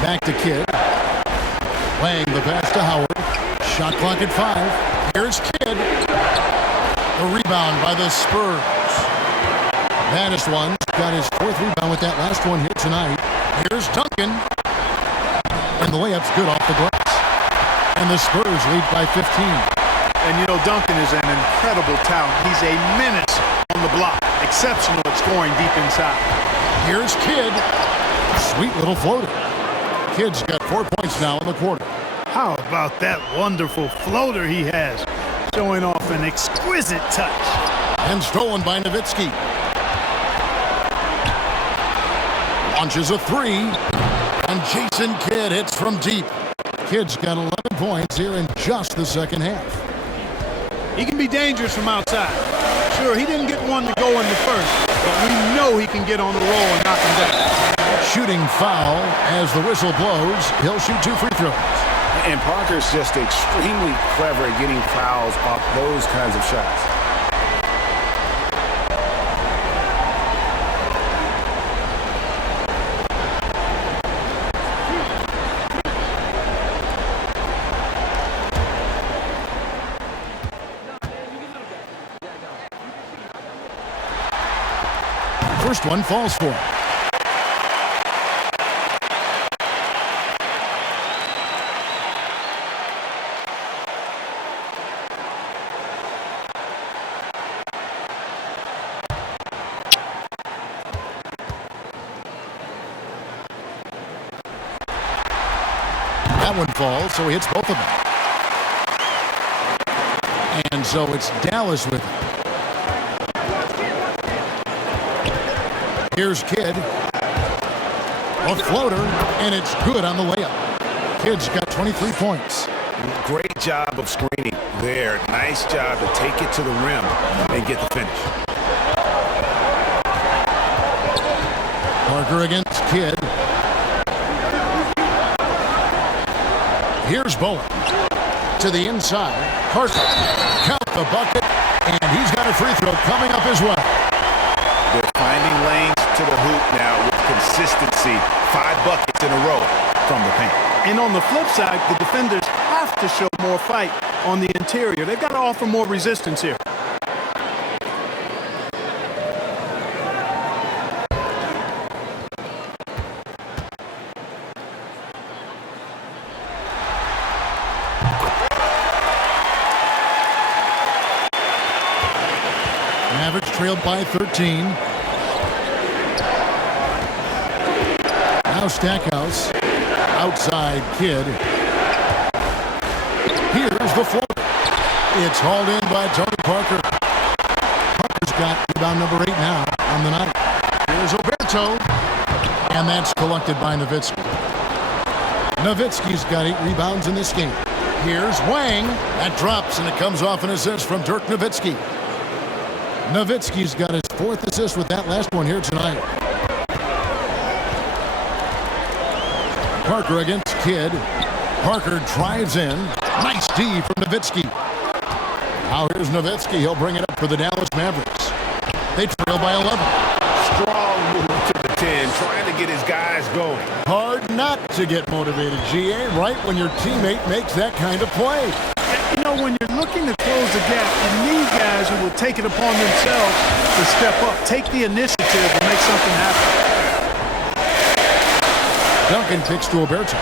Back to Kidd. Laying the pass to Howard. Shot clock at 5. Here's Kidd. The rebound by the Spurs. Baddest one got his 4th rebound with that last one here tonight. Here's Duncan. And the layup's good off the glass. And the Spurs lead by 15. And, you know, Duncan is an incredible talent. He's a menace on the block. Exceptional at scoring deep inside. Here's Kidd. Sweet little floater. Kidd's got 4 points now in the quarter. How about that wonderful floater he has? Showing off an exquisite touch. And stolen by Nowitzki. Launches a 3. And Jason Kidd hits from deep. Kidd's got 11 points here in just the second half. He can be dangerous from outside. Sure, he didn't get one to go in the first, but we know he can get on the roll and knock him down. Shooting foul as the whistle blows. He'll shoot 2 free throws. And Parker's just extremely clever at getting fouls off those kinds of shots. First one falls for him. That one falls, so he hits both of them. And so it's Dallas with him. Here's Kidd. A floater, and it's good on the layup. Kidd's got 23 points. Great job of screening there. Nice job to take it to the rim and get the finish. Parker against Kidd. Here's Bowen. To the inside. Parker. Count the bucket. And he's got a free throw coming up as well. They're finding lanes to the hoop now with consistency. 5 buckets in a row from the paint. And on the flip side, the defenders have to show more fight on the interior. They've got to offer more resistance here. Mavericks trailed by 13. Now Stackhouse. Outside Kidd. Here's the floater. It's hauled in by Tony Parker. Parker's got rebound number 8 now on the night. Here's Oberto. And that's collected by Nowitzki. Nowitzki's got 8 rebounds in this game. Here's Wang. That drops, and it comes off an assist from Dirk Nowitzki. Nowitzki's got his 4th assist with that last one here tonight. Parker against Kidd. Parker drives in. Nice D from Nowitzki. Now here's Nowitzki. He'll bring it up for the Dallas Mavericks. They trail by 11. Strong move to the 10, trying to get his guys going. Hard not to get motivated, GA, right when your teammate makes that kind of play. You know, when you're looking to close the gap, you need guys who will take it upon themselves to step up, take the initiative, and make something happen. Duncan kicks to Oberto.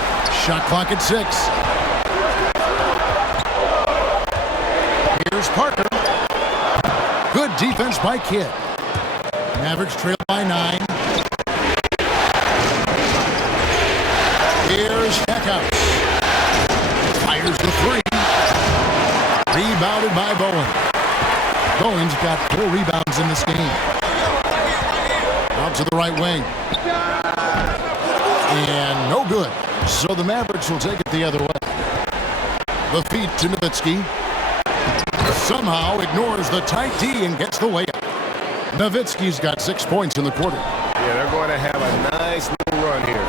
Shot clock at 6. Here's Parker. Good defense by Kidd. Mavericks trail by 9. Here's Stackhouse. Fires the 3. Rebounded by Bowen. Bowen's got 4 rebounds in this game. Out to the right wing. And no good. So the Mavericks will take it the other way. The feed to Nowitzki. Somehow ignores the tight D and gets the layup. Nowitzki's got 6 points in the quarter. Yeah, they're going to have a nice little run here.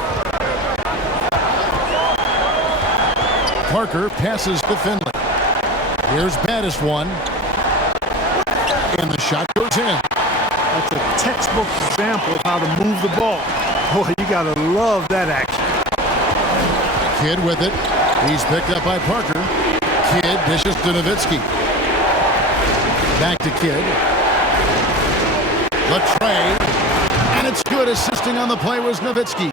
Parker passes to Finley. Here's Baddest one. And the shot goes in. That's a textbook example of how to move the ball. Boy, you got to love that action. Kidd with it. He's picked up by Parker. Kidd dishes to Nowitzki. Back to Kidd. The tray. And it's good. Assisting on the play was Nowitzki.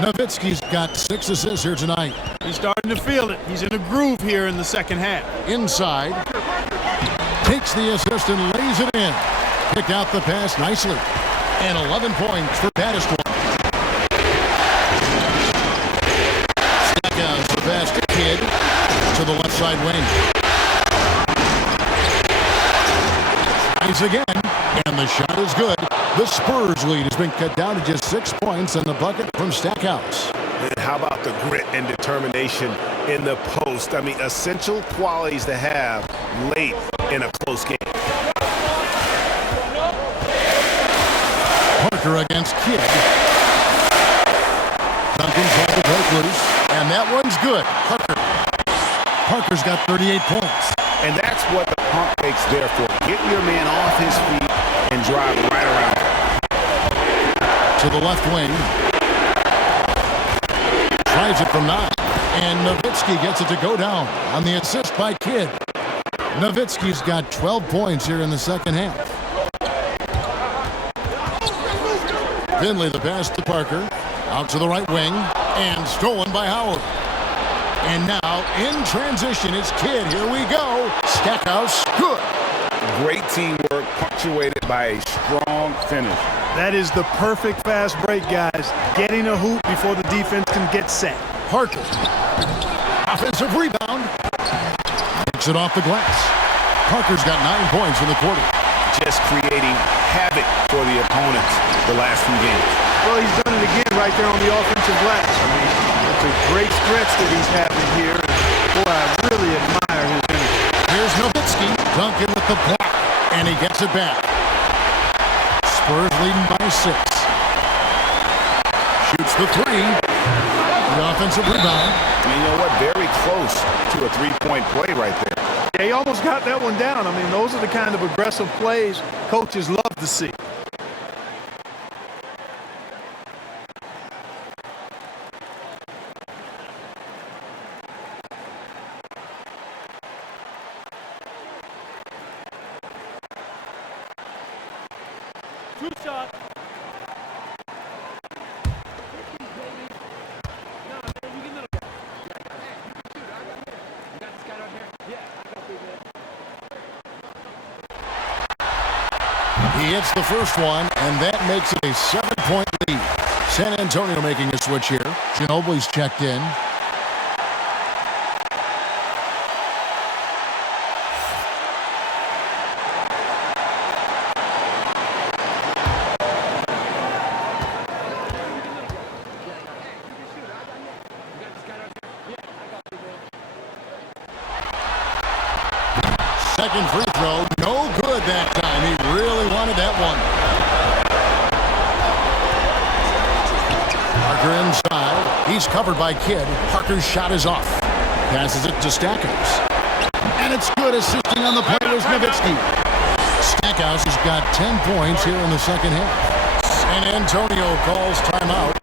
Nowitzki's got 6 assists here tonight. He's starting to feel it. He's in a groove here in the second half. Inside. Takes the assist and lays it in. Picked out the pass nicely. And 11 points for Baddest one. Stackhouse the pass to Kidd. To the left side wing. Tries again. And the shot is good. The Spurs lead has been cut down to just 6 points on the bucket from Stackhouse. And how about the grit and determination in the post? I mean, essential qualities to have late in a close game. Parker against Kidd. Duncan tried to break loose, and that one's good. Parker's got 38 points. And that's what the pump fake's there for. Get your man off his feet and drive right around him. To the left wing. Tries it from 9. And Nowitzki gets it to go down on the assist by Kidd. Nowitzki's got 12 points here in the second half. Finley the pass to Parker. Out to the right wing. And stolen by Howard. And now in transition, it's Kidd. Here we go. Stackhouse, good. Great teamwork punctuated by a strong finish. That is the perfect fast break, guys. Getting a hoop before the defense can get set. Parker. Offensive rebound. Takes it off the glass. Parker's got 9 points in the quarter. Just creating havoc for the opponents the last few games. Well, he's done it again right there on the offensive glass. I mean, it's a great stretch that he's having here. Boy, I really admire his energy. Here's Nowitzki. Duncan with the block. And he gets it back. Spurs leading by 6. hits the three. The offensive rebound. And you know what? Very close to a three-point play right there. Yeah, he almost got that one down. I mean, those are the kind of aggressive plays coaches love to see. He hits the first one, and that makes it a 7-point lead. San Antonio making a switch here. Ginobili's checked in. Second free throw, no good that time. He really wanted that one. Parker inside. He's covered by Kidd. Parker's shot is off. Passes it to Stackhouse. And it's good, assisting on the play was Nowitzki. Stackhouse has got 10 points here in the second half. San Antonio calls timeout.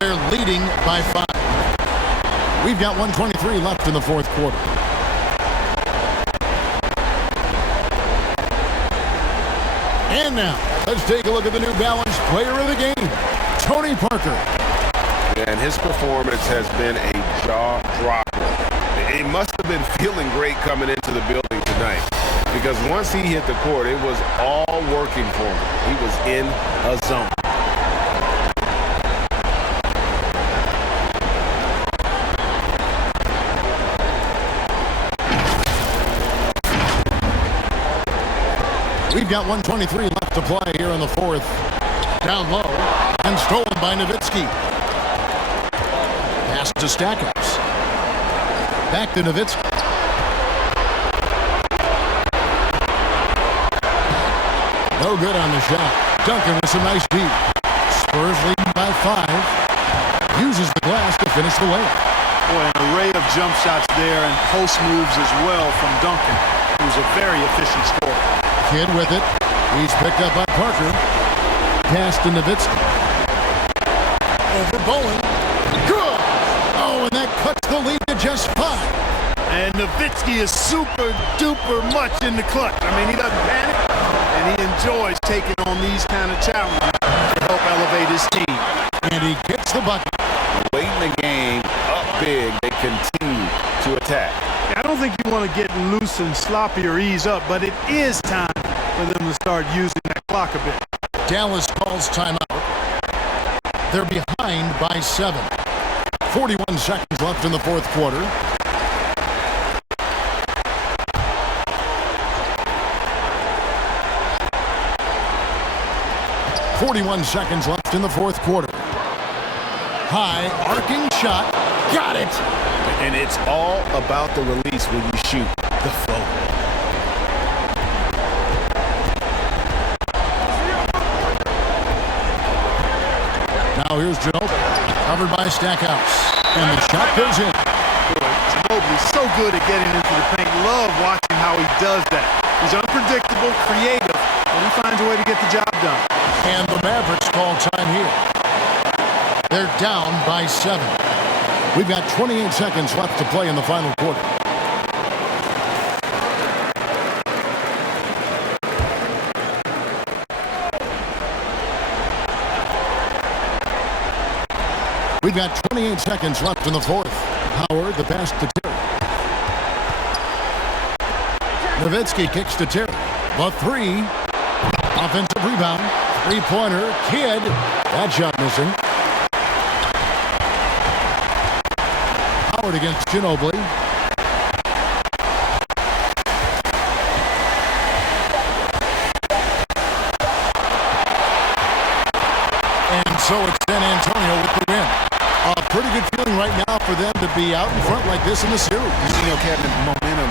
They're leading by 5. We've got 1:23 left in the fourth quarter. And now, let's take a look at the New Balance player of the game, Tony Parker. And his performance has been a jaw-dropper. He must have been feeling great coming into the building tonight, because once he hit the court, it was all working for him. He was in a zone. We've got 1:23 left to play here in the fourth. Down low and stolen by Nowitzki. Pass to Stackhouse. Back to Nowitzki. No good on the shot. Duncan with some nice deep. Spurs leading by 5. Uses the glass to finish the layup. Boy, an array of jump shots there and post moves as well from Duncan, who's a very efficient scorer. Kidd with it. He's picked up by Parker. Pass to Nowitzki. Over Bowen. Good! Oh, and that cuts the lead to just 5. And Nowitzki is super duper much in the clutch. I mean, he doesn't panic, and he enjoys taking on these kind of challenges to help elevate his team. And he gets the bucket. Late in the game, up big, they continue to attack. I don't think you want to get loose and sloppy or ease up, but it is time for them to start using that clock a bit. Dallas calls timeout. They're behind by 7. 41 seconds left in the fourth quarter. High, arcing shot. Got it! And it's all about the release when you shoot the flow. Now here's Ginobili, covered by Stackhouse. And the shot goes in. Ginobili's so good at getting into the paint. Love watching how he does that. He's unpredictable, creative, and he finds a way to get the job done. And the Mavericks call time here. They're down by 7. We've got 28 seconds left to play in the final quarter. We've got 28 seconds left in the fourth. Howard, the pass to Terry. Nowitzki kicks to Terry. The 3. Offensive rebound. Three-pointer. Kidd. That shot missing. Howard against Ginobili. And so it's San Antonio with the win. A pretty good feeling right now for them to be out in front like this in the series. You know, Kevin, momentum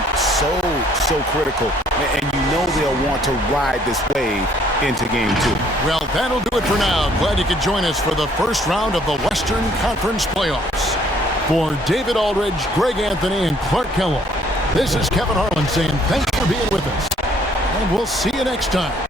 so critical. And you know they'll want to ride this wave into game 2. Well, that'll do it for now. Glad you could join us for the first round of the Western Conference Playoffs. For David Aldridge, Greg Anthony, and Clark Kellogg, this is Kevin Harlan saying thanks for being with us. And we'll see you next time